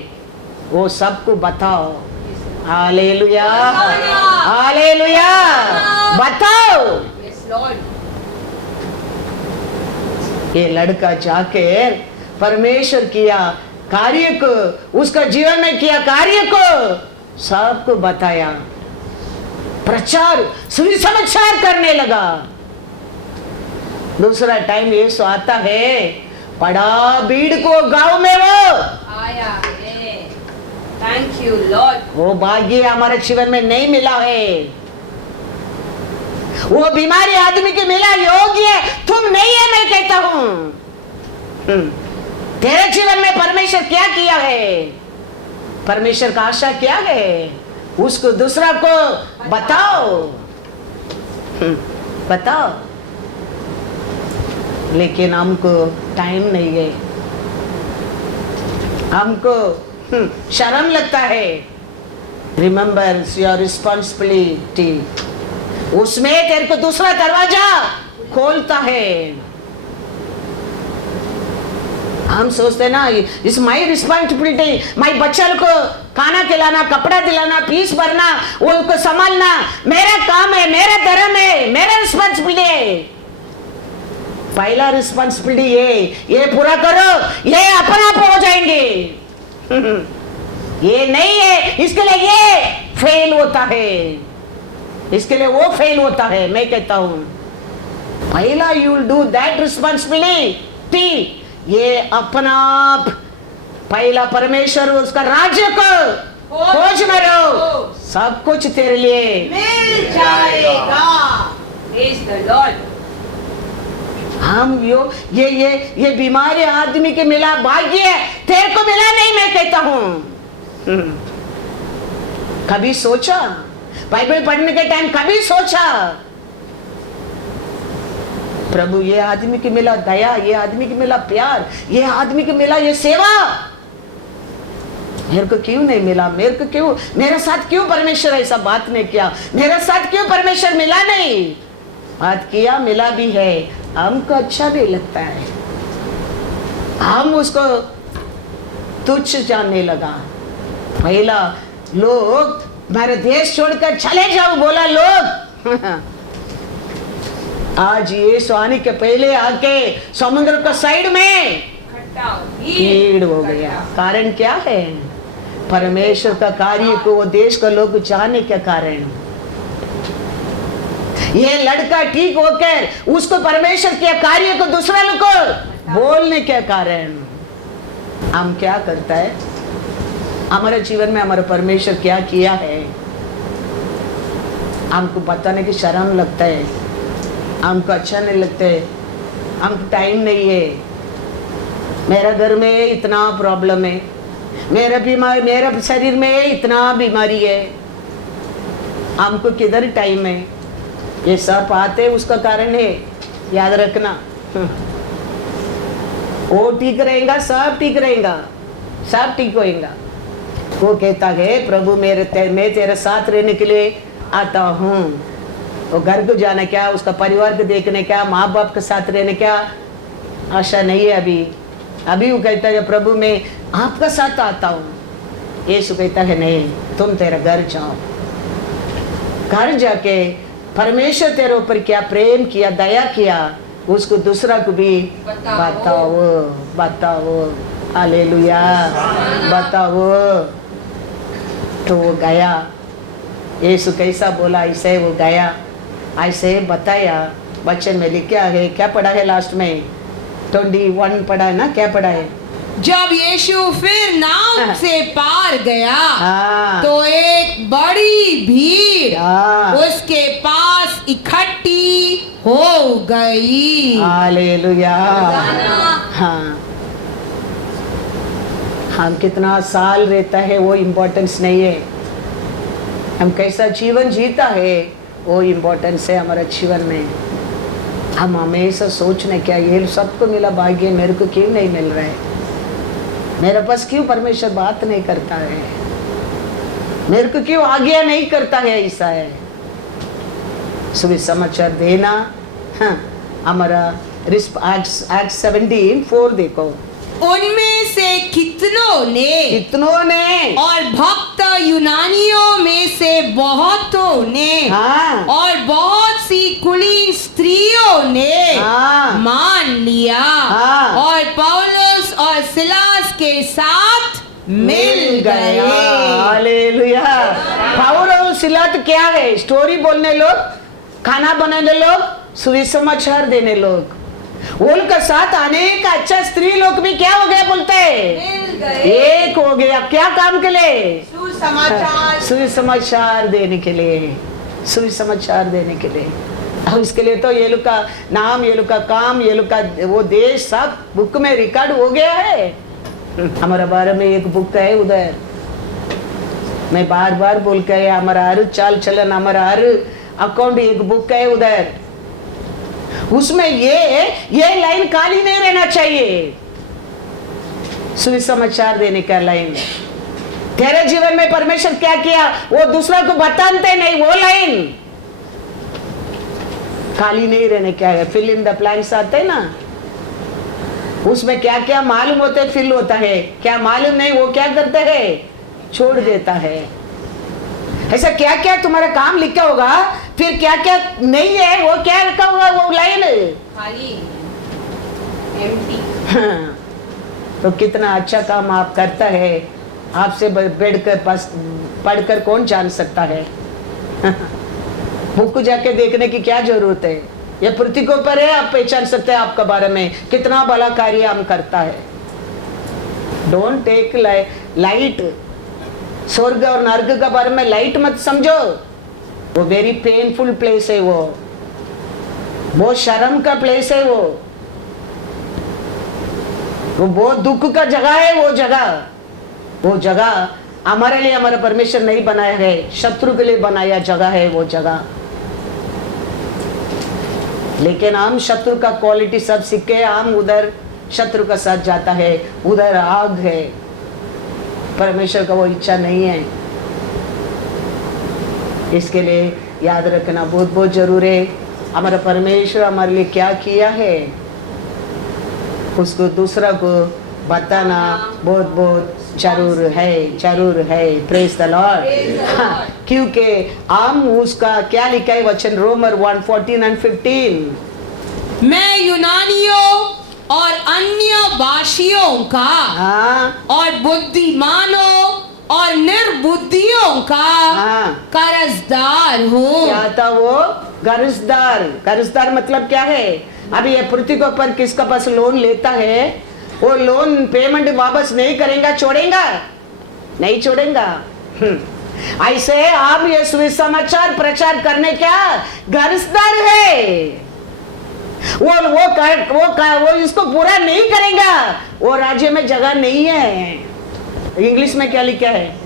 वो सबको बताओ। हालेलुया, हालेलुया, बताओ। ये लड़का जाकर परमेश्वर किया कार्य को, उसका जीवन में किया कार्य को सबको बताया, प्रचार सुसमाचार करने लगा। दूसरा टाइम ये सो आता है, बड़ा भीड़ को गांव में वो आया। Thank you Lord. वो भाग्य हमारे जीवन में नहीं मिला है। वो बीमारी आदमी के मिला योग्य तुम नहीं है, मैं कहता हूं। तेरे जीवन में परमेश्वर क्या किया है, परमेश्वर का आशा क्या है, उसको दूसरा को बताओ, बताओ। लेकिन हमको टाइम नहीं है, हमको शर्म लगता है। Remember your responsibility. उसमें तेरे को दूसरा दरवाजा खोलता है। हम सोचते ना इस माई रिस्पॉन्सिबिलिटी, माई बच्चा को खाना खिलाना, कपड़ा दिलाना, फीस भरना, उनको संभालना मेरा काम है, मेरा धर्म है, मेरा रिस्पॉन्सिबिलिटी है। पहला रिस्पॉन्सिबिलिटी ये पूरा करो, ये अपना आप हो जाएंगे। ये नहीं है, इसके लिए ये फेल होता है, इसके लिए वो फेल होता है। मैं कहता हूं पहला you will do that responsibility. ये अपना आप पहला परमेश्वर उसका राज्य को खोज मरो, सब कुछ तेरे लिए मिल जाएगा। Praise the Lord. हम ये बीमारी आदमी के मिला भाग्य है, तेरे को मिला नहीं, मैं कहता हूं। कभी सोचा बाइबल पढ़ने के टाइम, कभी सोचा प्रभु ये आदमी की मिला दया, ये आदमी की मिला प्यार, ये आदमी की मिला ये सेवा, मेरे को क्यों नहीं मिला? मेरे को क्यों, मेरे साथ क्यों परमेश्वर ऐसा बात नहीं किया? मेरे साथ क्यों परमेश्वर मिला नहीं? बात किया, मिला भी है, हमको अच्छा नहीं लगता है, हम उसको तुच्छ जानने लगा। पहला लोग मेरे देश छोड़कर चले जाओ बोला लोग। आज यीशु आने के पहले आके समुद्र का साइड में भीड़ हो गया। कारण क्या है? परमेश्वर का कार्य को वो देश का लोग जाने के कारण। ये लड़का ठीक होकर उसको परमेश्वर के कार्य को दूसरा लोग को बोलने के कारण। हम क्या करता है हमारे जीवन में, हमारा परमेश्वर क्या किया है, हमको बताने की शर्म लगता है, हमको अच्छा नहीं लगता है, हमको टाइम नहीं है, मेरा घर में इतना प्रॉब्लम है, मेरा शरीर में इतना बीमारी है, हमको किधर टाइम है? ये सब आते उसका कारण है, याद रखना। वो ठीक रहेगा, सब ठीक रहेगा, सब ठीक होएगा। वो कहता है प्रभु मैं तेरे साथ रहने के लिए आता हूँ। वो घर को जाना क्या, उसका परिवार को देखने क्या, माँ बाप के साथ रहने क्या आशा नहीं है अभी वो कहता है प्रभु मैं आपका साथ आता हूँ। यीशु कहता है नहीं, तुम तेरा घर जाओ। घर जाके परमेश्वर तेरे ऊपर क्या प्रेम किया, दया किया, उसको दूसरा को भी बताओ। हालेलुया, बताओ। तो वो गया, यीशु कैसा बोला ऐसे वो गया, ऐसे बताया। बच्चन में लिखा है, क्या पढ़ा है लास्ट में 21 पढ़ा है ना, क्या पढ़ा है? जब यीशु फिर नाव से पार गया तो एक बड़ी भीड़ उसके पास इकट्ठी हो गई। हालेलुया। हाँ, हम कितना साल रहता है वो इम्पोर्टेंस नहीं है, हम कैसा जीवन जीता है वो इम्पोर्टेंस है हमारे जीवन में। हम हमेशा सोचने क्या ये सबको मिला भाग्य, मेरे को क्यों नहीं मिल रहा है, मेरे पास क्यों परमेश्वर बात नहीं करता है, मेरे को क्यों आज्ञा नहीं करता है, ऐसा है। सुसमाचार देना, हाँ, हमारा एक्ट 17:4 देखो। उनमें से कितनों ने और भक्त यूनानियों में से बहुतों ने और बहुत सी कुलीन स्त्रियों ने मान लिया और पौलुस और सिलास के साथ मिल गए। हालेलुया। पौलुस और सिलास क्या है? स्टोरी बोलने लोग, खाना बनाने लोग, सुसमाचार देने लोग। उनके साथ अनेक अच्छा स्त्री लोग भी क्या हो गया बोलते हैं? एक हो गया। क्या काम के लिए? सुसमाचार देने के लिए, सुसमाचार देने के लिए। और इसके लिए तो ये लोग का नाम, ये लोग का काम, ये लोग का वो देश सब बुक में रिकॉर्ड हो गया है। हमारा बारे में एक बुक है उधर, मैं बार बार बोल के, हमारा हर चाल चलन, हमारा हर अकाउंट एक बुक है उधर। उसमें ये लाइन खाली नहीं रहना चाहिए। सुसमाचार देने का लाइन। तेरे जीवन में परमेश्वर क्या किया वो दूसरा को बताते नहीं, वो लाइन खाली नहीं रहने क्या है। फिल इन द ब्लैंक्स आते हैं ना, उसमें क्या क्या मालूम होते है फिल होता है, क्या मालूम नहीं वो क्या करता है, छोड़ देता है। ऐसा क्या क्या तुम्हारा काम लिखा होगा, फिर क्या क्या नहीं है वो क्या लिखा होगा, वो लाइन खाली एम्प्टी। हाँ, तो कितना अच्छा काम आप करता है, आपसे बैठकर पास पढ़कर कौन जान सकता है। बुक को जाके देखने की क्या जरूरत है, ये पृथ्वी के ऊपर है, आप पहचान सकते हैं आपका बारे में कितना भला कार्य हम करता है। डोंट टेक लाइट स्वर्ग और नरक का बारे में लाइट मत समझो, वो वेरी पेनफुल प्लेस है, वो बहुत शर्म का प्लेस है, वो बहुत दुख का जगह है। वो जगह हमारे लिए हमारा परमेश्वर नहीं बनाया है, शत्रु के लिए बनाया जगह है वो जगह। लेकिन हम शत्रु का क्वालिटी सब सीख के हम उधर शत्रु का साथ जाता है, उधर आग है। परमेश्वर का वो इच्छा नहीं है। इसके लिए याद रखना बहुत बहुत जरूरी है। हमारा परमेश्वर हमारे लिए क्या किया है उसको दूसरा को बताना बहुत बहुत जरूर है। Praise the Lord. क्योंकि हम उसका क्या लिखा है वचन रोमर 1:14 and 15। मैं यूनानियों और अन्य भाषियों का और बुद्धिमानों और निर्बुद्धियों का कर्जदार हूँ। क्या था वो? कर्जदार मतलब क्या है? अभी ये पृथ्वी के ऊपर किसका पास लोन लेता है, वो लोन पेमेंट वापस नहीं करेगा, छोड़ेगा नहीं छोड़ेगा। ऐसे आप ये सुसमाचार प्रचार करने क्या कर्जदार है। वो इसको पूरा नहीं करेगा, वो राज्य में जगह नहीं है। इंग्लिश में क्या लिखा है?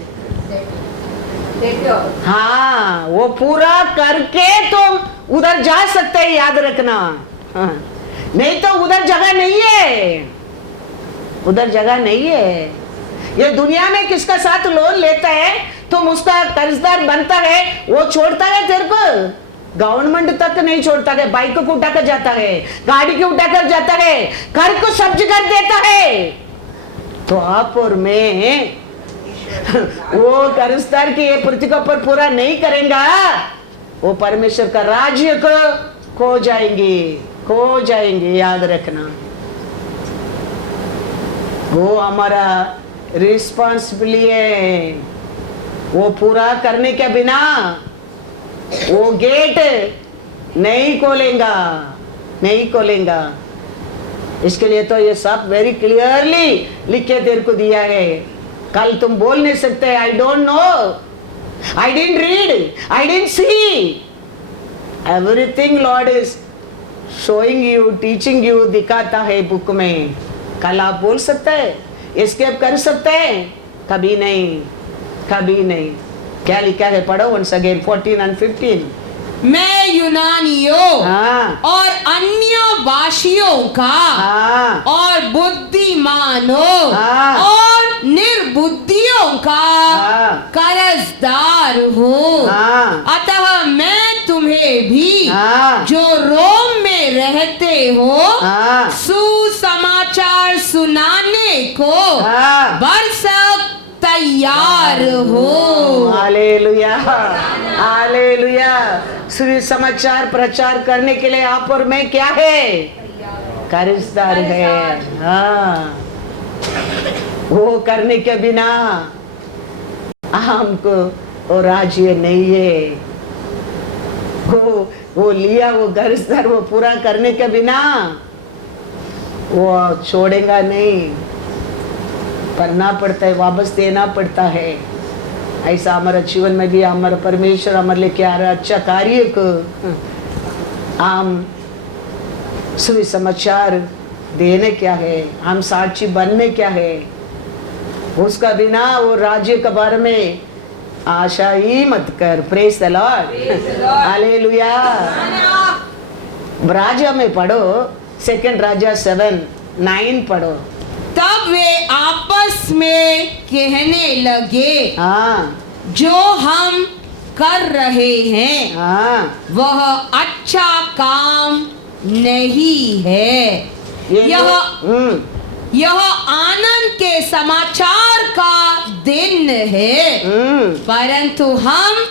हाँ, वो पूरा करके तुम उधर जा सकते हैं, याद रखना। हाँ, नहीं तो उधर जगह नहीं है, उधर जगह नहीं है। ये दुनिया में किसका साथ लोन लेता है तुम उसका कर्जदार बनता है, वो छोड़ता है तेरे को, गवर्नमेंट तक नहीं छोड़ता है, बाइक को उठा कर जाता है, गाड़ी को उठा कर जाता है, घर को सब्ज कर देता है। तो आप और मैं वो कर्जदार की ये पृथ्वी के ऊपर पूरा नहीं करेगा, वो परमेश्वर का राज्य को खो जाएंगे, याद रखना। वो हमारा रिस्पॉन्सिबिलिटी है, वो पूरा करने के बिना वो गेट नहीं खोलेगा। इसके लिए तो ये सब वेरी क्लियरली लिख के तेरे को दिया है। कल तुम बोल नहीं सकते I don't know, I didn't read, I didn't see. Everything Lord is showing you, teaching you, दिखाता है बुक में। कल आप बोल सकते हैं, एस्केप कर सकते हैं? कभी नहीं। क्या लिखा है? पढ़ो once again 14 and 15। मैं यूनानियों और अन्य भाषियों का और बुद्धिमानों और निर्बुद्धियों का कर्जदार हूँ। अतः मैं तुम्हें भी जो रोम में रहते हो सुसमाचार सुनाने को बरसक तैयार हो। Hallelujah, hallelujah. सुसमाचार प्रचार करने के लिए आप और मैं क्या है? कर्जदार है। हाँ, वो करने के बिना हमको वो राज्य नहीं है। वो लिया वो कर्जदार, वो पूरा करने के बिना वो छोड़ेगा नहीं, करना पड़ता है, वापस देना पड़ता है। ऐसा हमारा जीवन में भी हमारा परमेश्वर हमारे लिए क्या रहा अच्छा कार्य को हम सुसमाचार देने क्या है, हम साक्षी बनने क्या है, उसका बिना वो राज्य के बारे में आशा ही मत कर। Praise the Lord, hallelujah. राजा में पढ़ो, 2 राजा 7:9 पढ़ो। तब वे आपस में कहने लगे, जो हम कर रहे हैं वह अच्छा काम नहीं है। यह आनंद के समाचार का दिन है, परंतु हम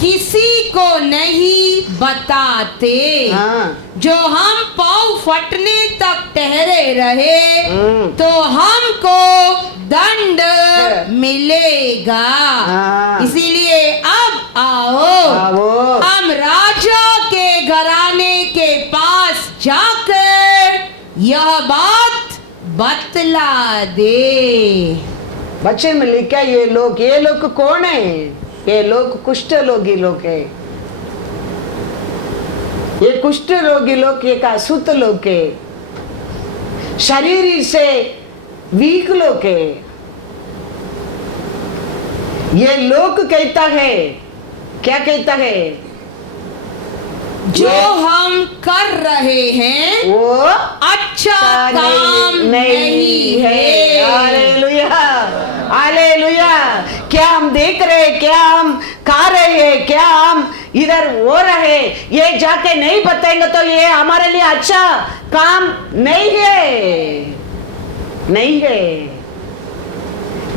किसी को नहीं बताते, जो हम पाँव फटने तक ठहरे रहे तो हमको दंड मिलेगा। इसीलिए अब आओ हम राजा के घराने के पास जाकर यह बात बतला दे। बच्चे में लिखा ये लोग कौन है? ये लोग कुष्ठ रोगी लोग है। ये कुष्ठ रोगी लोग एक अशुद्ध लोग है, शरीर से वीक लोग है। ये लोग कहता है, क्या कहता है? जो हम कर रहे हैं वो अच्छा काम नहीं है। Hallelujah, hallelujah. क्या हम देख रहे हैं, क्या हम खा रहे हैं, क्या हम इधर हो रहे, ये जाके नहीं बताएंगे तो ये हमारे लिए अच्छा काम नहीं है, नहीं है।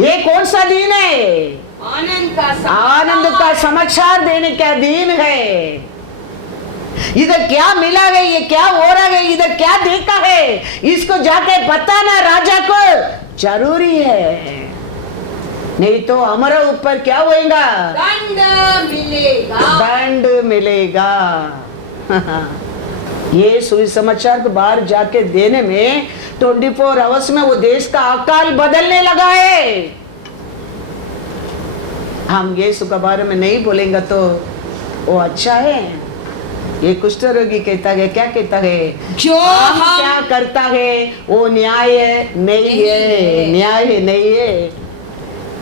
ये कौन सा दिन है? आनंद का समाचार देने का दिन है। इधर क्या मिला है, ये क्या हो रहा है, इधर क्या देखा है, इसको जाके बताना राजा को जरूरी है। नहीं तो हमारे ऊपर क्या होएगा? दंड मिलेगा, दंड मिलेगा। ये सुसमाचार को बाहर जाके देने में 24 आवर्स में वो देश का अकाल बदलने लगा है। हम यीशु के बारे में नहीं बोलेंगे तो वो अच्छा है। ये कुष्ठ रोगी कहता है, क्या कहता है? जो हम क्या करता है वो न्याय नहीं है, न्याय नहीं है।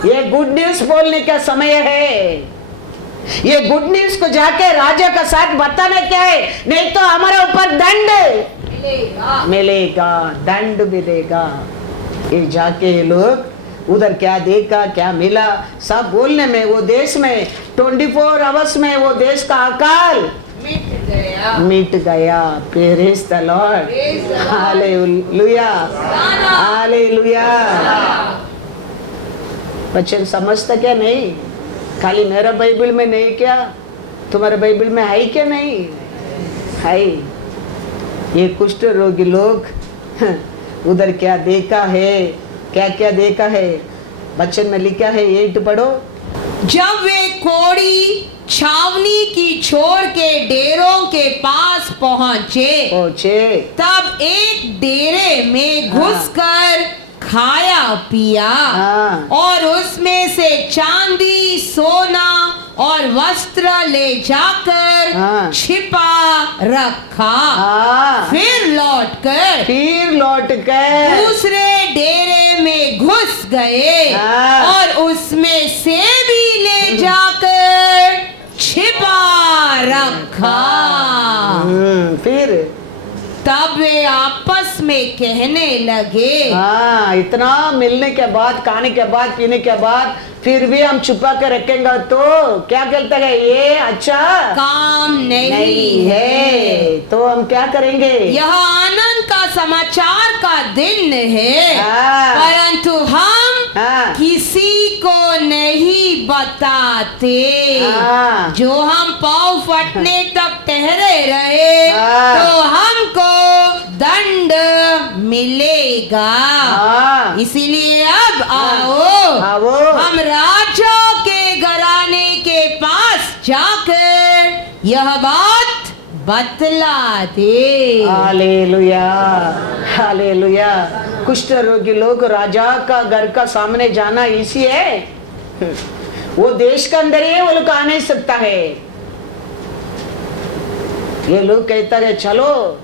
ये गुड न्यूज बोलने का समय है। ये गुड न्यूज को जाके राजा का साथ बताना क्या है, नहीं तो हमारे ऊपर दंड मिलेगा, दंड मिलेगा। ये जाके ये लोग उधर क्या देखा, क्या मिला, सब बोलने में वो देश में 24 आवर्स में वो देश का अकाल मिट गया। Praise the Lord, hallelujah, hallelujah. बच्चे समझता क्या नहीं? खाली मेरा बाइबल में नहीं, क्या तुम्हारे बाइबल में है क्या? नहीं है। ये कुष्ठ रोगी लोग उधर क्या देखा है, क्या क्या देखा है? बच्चन में लिखा है, 8 पढ़ो। जब वे कोड़ी छावनी की छोर के डेरों के पास पहुंचे तब एक डेरे में घुसकर खाया पिया और उसमें से चांदी, सोना और वस्त्र ले जाकर छिपा रखा। फिर लौटकर दूसरे डेरे में घुस गए और उसमें से भी ले जाकर छिपा रखा। फिर तब वे आपस में कहने लगे, इतना मिलने के बाद, खाने के बाद, पीने के बाद फिर भी हम छुपा के रखेंगे तो क्या कहता है? ये अच्छा काम नहीं है। तो हम क्या करेंगे? यह आनंद का समाचार का दिन है, परंतु हम किसी को नहीं बताते। जो हम पाँव फटने तक ठहरे रहे तो हमको दंड मिलेगा। इसीलिए अब आओ हम राजा के घराने के पास जाकर यह बात बतला दे। Hallelujah, hallelujah. कुष्ठ रोगी लोग राजा का घर का सामने जाना इसी है। वो देश के अंदर ही वो लोग आ नहीं सकता है। ये लोग कहता है चलो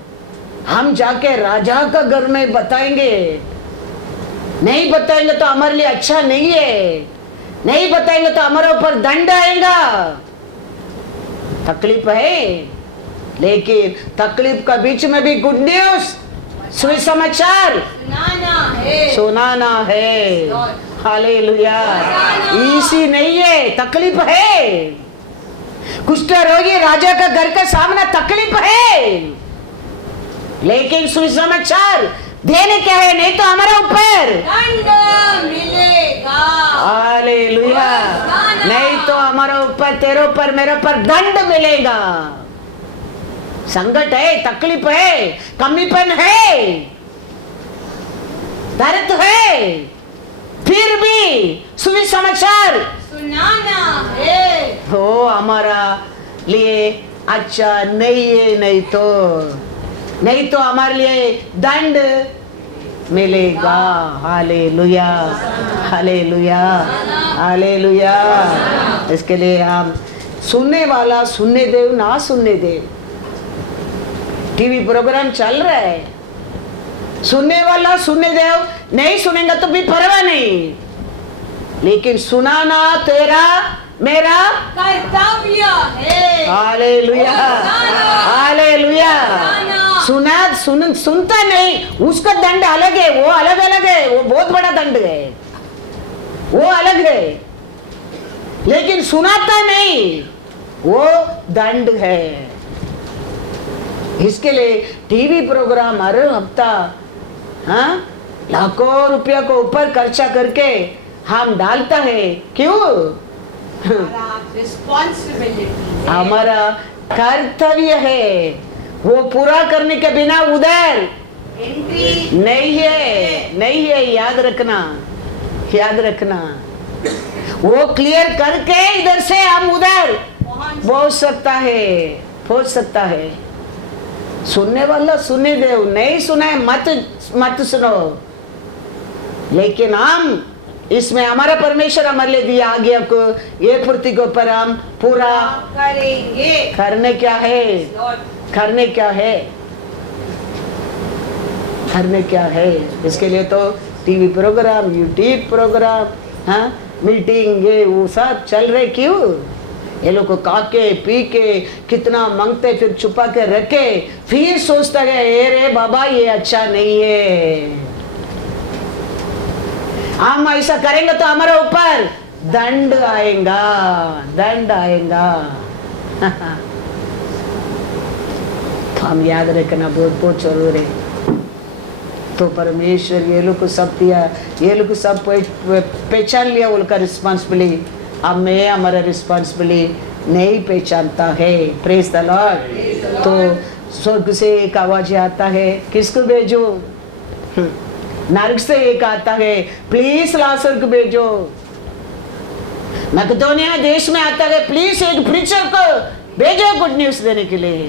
हम जाके राजा का घर में बताएंगे। नहीं बताएंगे तो हमारे लिए अच्छा नहीं है, नहीं बताएंगे तो हमारे ऊपर दंड आएगा। तकलीफ है, लेकिन तकलीफ का बीच में भी गुड न्यूज, सुसमाचार सुनाना है। हालेलुया। इसी नहीं है, तकलीफ है। कुष्ठ रोगी राजा का घर का सामना तकलीफ है, लेकिन सुसमाचार देने क्या है, नहीं तो हमारे ऊपर दंड मिलेगा। हालेलुया। नहीं तो हमारे ऊपर, तेरे ऊपर, मेरे ऊपर दंड मिलेगा। संकट है, तकलीफ है, कमीपन है, दर्द है, फिर भी सुसमाचार सुनाना है। हो हमारा लिए अच्छा नहीं है, नहीं तो हमारे लिए दंड मिलेगा। Hallelujah, hallelujah, hallelujah. इसके लिए हम सुनने वाला सुनने दे ना सुनने दे, टीवी प्रोग्राम चल रहा है, सुनने वाला सुनने दे, नहीं सुनेगा तो भी परवाह नहीं, लेकिन सुनाना तेरा मेरा कर्तव्य है। Hallelujah, hallelujah. सुनता नहीं, उसका दंड अलग है, वो अलग अलग है, वो बहुत बड़ा दंड है, वो अलग है। लेकिन सुनाता नहीं, वो दंड है। इसके लिए टीवी प्रोग्राम हर हफ्ता लाखों रुपया को ऊपर खर्चा करके हम डालता है, क्यों? रिस्पॉन्सिबिलिटी, हमारा कर्तव्य है, वो पूरा करने के बिना उधर एंट्री नहीं है, नहीं है। याद रखना, याद रखना। वो क्लियर करके इधर से हम उधर पहुंच सकता है, पहुंच सकता है। सुनने वाला सुनने दे, नहीं सुने मत सुनो। लेकिन हम इसमें हमारा परमेश्वर हमारे लिए दिया आज्ञा को, ये पूर्ति के ऊपर हम पूरा करेंगे। करने क्या है, करने क्या है, करने क्या है। इसके लिए तो TV program, YouTube program, meeting, ये वो सब चल रहे। क्यों? ये लोग को काके पी के कितना मांगते, फिर छुपा के रखे, फिर सोचता है ए रे बाबा ये अच्छा नहीं है। हम ऐसा करेंगे तो हमारे ऊपर दंड आएगा, दंड आएगा। तो हम याद रखना बहुत बहुत जरूर है। तो परमेश्वर ये लोग को सब दिया, ये लोग को सब पहचान लिया, उनका रिस्पॉन्सिबिलिटी। अब मैं हमारा रिस्पॉन्सिबिलिटी नहीं पहचानता है। Praise the Lord. तो स्वर्ग से एक आवाज आता है, किसको भेजो? नरक से एक आता है, प्लीज लाजर को भेजो। मकदोनिया देश में आता है, प्लीज एक प्रीचर को भेजो गुड न्यूज देने के लिए।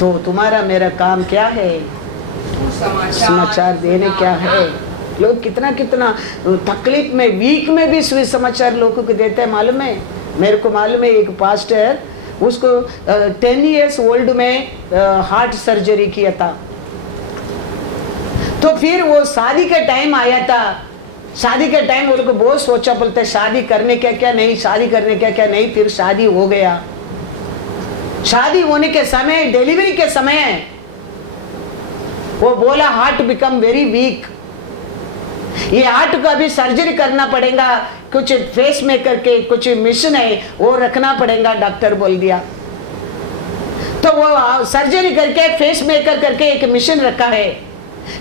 तो तुम्हारा मेरा काम क्या है? समाचार देने क्या है। लोग कितना कितना तकलीफ में, वीक में भी सुसमाचार लोगों को देते हैं। मालूम है, मेरे को मालूम है, एक पास्टर, उसको 10 इयर्स ओल्ड में हार्ट सर्जरी किया था। तो फिर वो शादी का टाइम आया था। शादी के टाइम वो लोग बहुत सोचा, बोलते शादी करने क्या क्या नहीं, शादी करने क्या क्या नहीं। फिर शादी हो गया। शादी होने के समय, डिलीवरी के समय वो बोला हार्ट बिकम वेरी वीक, ये हार्ट को अभी सर्जरी करना पड़ेगा, कुछ फेस मेकर के कुछ मिशन है वो रखना पड़ेगा, डॉक्टर बोल दिया। तो वो सर्जरी करके फेस मेकर करके एक मिशन रखा है।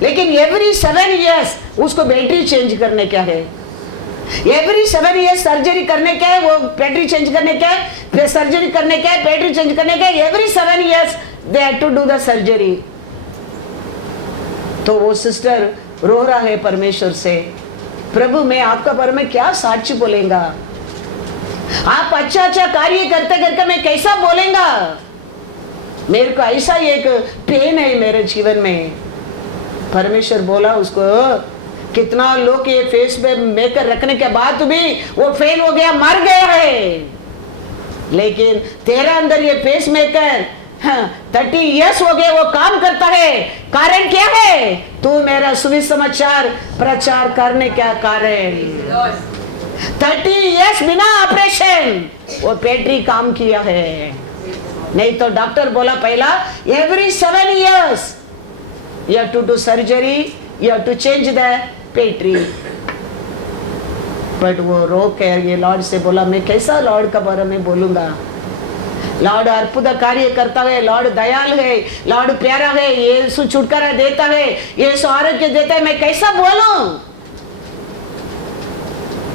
लेकिन एवरी 7 इयर्स उसको बैटरी चेंज करने क्या है, एवरी 7 इयर्स सर्जरी करने क्या है, वो बैटरी चेंज करने क्या है, फिर सर्जरी करने क्या है, बैटरी चेंज करने क्या है। Every 7 years they have to do the surgery. तो वो सिस्टर रो रहा है परमेश्वर से, प्रभु मैं आपका बारे में क्या साक्षी बोलेगा, आप अच्छा अच्छा कार्य करते करके मैं कैसा बोलेगा, मेरे को ऐसा एक पेन है मेरे जीवन में। परमेश्वर बोला उसको, कितना लोग ये फेस पे मेकर रखने के बाद भी वो फेल हो गया, मर गया है, लेकिन तेरा अंदर ये फेस मेकर 30 इयर्स हो गए वो काम करता है। कारण क्या है? तू मेरा सुसमाचार प्रचार करने क्या कारण? 30 इयर्स बिना ऑपरेशन वो बैटरी काम किया है। नहीं तो डॉक्टर बोला पहला every 7 years you have to do surgery, you have to change the battery. But वो रो के ये लॉर्ड से बोला, मैं कैसा लॉर्ड का बारे में बोलूंगा? लॉर्ड अद्भुत कार्य करता है, लॉर्ड दयाल है, लॉर्ड प्यारा है, यीशु छुटकारा देता है, यीशु आरोग्य देता है, मैं कैसा बोलूं?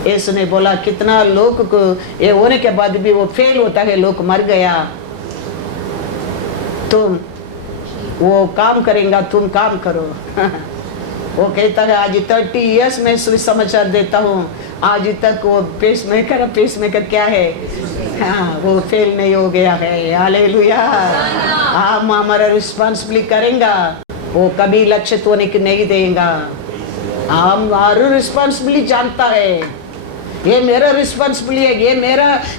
यीशु ने बोला, कितना लोग को ये होने के बाद भी वो फेल होता है, लोग मर गया, तुम वो काम करेगा, तुम काम करो। वो कहता है आज 30 इयर्स में सुसमाचार देता हूँ, आज तक वो पेस मेकर क्या है, हाँ वो फेल नहीं हो गया है। हालेलुया। हम हमारा रिस्पॉन्सिबिलिटी करेंगे, वो कभी लक्षित होने की नहीं देगा। हम हर रिस्पॉन्सिबिलिटी जानता है, ये मेरा रिस्पॉन्सिबिलिटी है, ये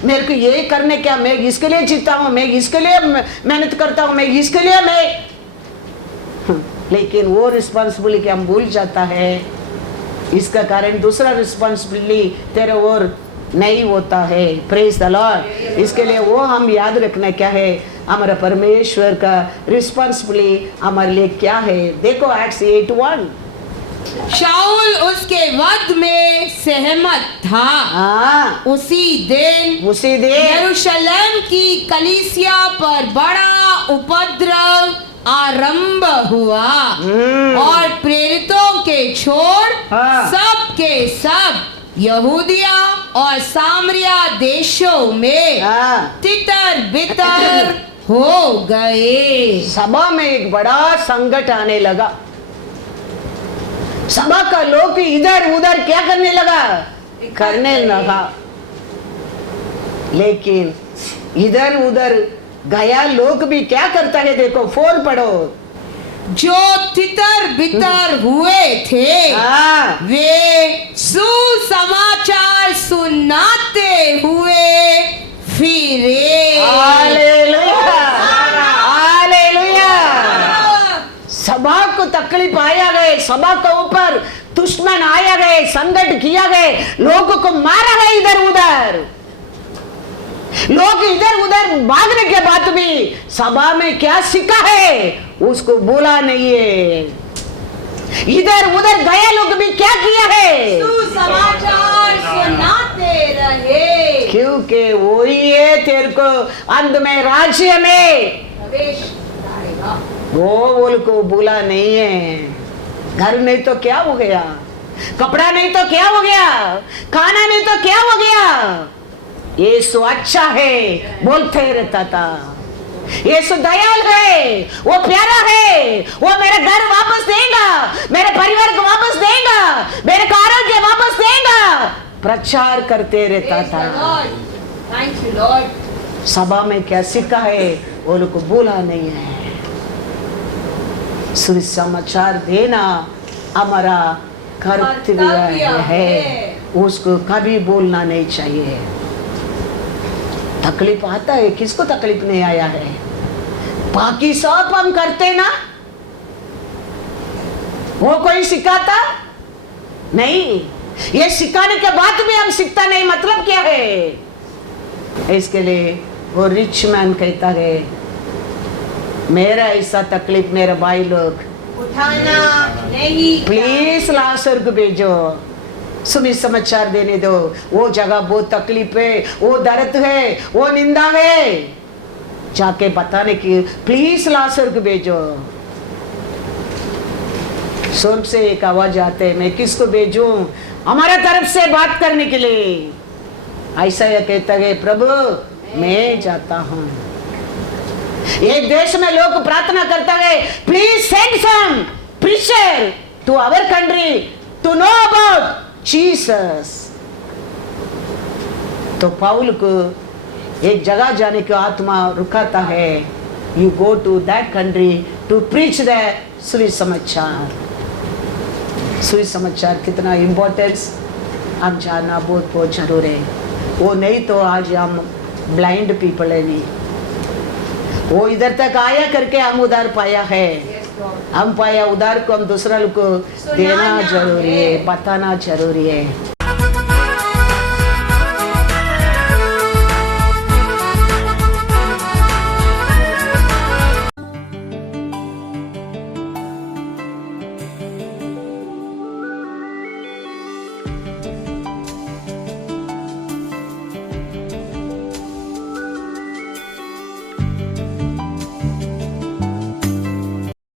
मेरे को ये करने क्या, मैं इसके लिए जीता हूँ, मैं इसके लिए मेहनत करता हूँ, मैं इसके लिए लेकिन वो रिस्पॉन्सिबिलिटी हम भूल जाता है। इसका कारण दूसरा रिस्पॉन्सिबिलिटी तेरे और नहीं होता है। Praise the Lord. इसके लिए वो हम याद रखना क्या है, हमारा परमेश्वर का रिस्पॉन्सिबिलिटी हमारे लिए क्या है। देखो एक्ट्स 8:1। शाऊल उसके वध में सहमत था। उसी दिन यरूशलेम की कलीसिया पर बड़ा उपद्रव आरंभ हुआ और प्रेरितों के छोड़ सब के सब यहूदिया और सामरिया देशों में तितर बितर हो गए। सभा में एक बड़ा संकट आने लगा। सभा का लोग इधर उधर क्या करने लगा, लेकिन इधर उधर गया लोग भी क्या करता है। देखो 4 पढ़ो। जो तितर बितर हुए थे वे सुसमाचार सुनाते हुए फिरे। Hallelujah, hallelujah. सभा को तकलीफ आया गए, सभा के ऊपर दुश्मन आया गए, संकट किया गए, लोगों को मारा गया इधर उधर। लोग इधर उधर भागने के बाद भी सभा में क्या सीखा है उसको बोला नहीं है। इधर उधर गए लोग भी क्या किया है, सुसमाचार सुनाते रहे, क्योंकि वही है तेरे को अंत में राज्य में प्रवेश कराएगा। वो को बोला नहीं है। घर नहीं तो क्या हो गया, कपड़ा नहीं तो क्या हो गया, खाना नहीं तो क्या हो गया। यीशु अच्छा है बोलते रहता था। यीशु दयाल है, वो प्यारा है, वो मेरे घर वापस देगा, मेरे परिवार को वापस देगा, मेरे आरोग्य वापस देगा, प्रचार करते रहता था। Thank you Lord. सभा में क्या सीखा है वो लोग को बोला नहीं है। सुसमाचार देना हमारा कर्तव्य है, उसको कभी बोलना नहीं चाहिए। तकलीफ आता है, किसको तकलीफ नहीं आया है। बाकी सब हम करते ना, वो कोई सिखाता नहीं। ये सिखाने के बाद भी हम सीखता नहीं, मतलब क्या है। इसके लिए वो रिच मैन कहता है मेरा ऐसा तकलीफ मेरे भाई लोग उठाना नहीं, प्लीज लाशर को भेजो, सुसमाचार देने दो। वो जगह बहुत तकलीफ है, वो दर्द है, वो निंदा है, जाके बताने की प्लीज लाशर को भेजो। स्वर्ग से एक आवाज आते है, मैं किसको भेजूं हमारा तरफ से बात करने के लिए। ऐसा यह कहता है प्रभु मैं जाता हूं। एक देश में लोग प्रार्थना करता है please send some preacher to our country to know about Jesus. तो पाउल को एक जगह जाने की आत्मा रुकाता है, you go to that country to preach the सुसमाचार। सुसमाचार कितना इम्पोर्टेंस हम जानना बहुत बहुत जरूर है। वो नहीं तो आज हम ब्लाइंड पीपल है नहीं। वो इधर तक आया करके हम उधार पाया है, हम पाया उधार को हम दूसरा लोग को देना जरूरी है, बताना जरूरी है।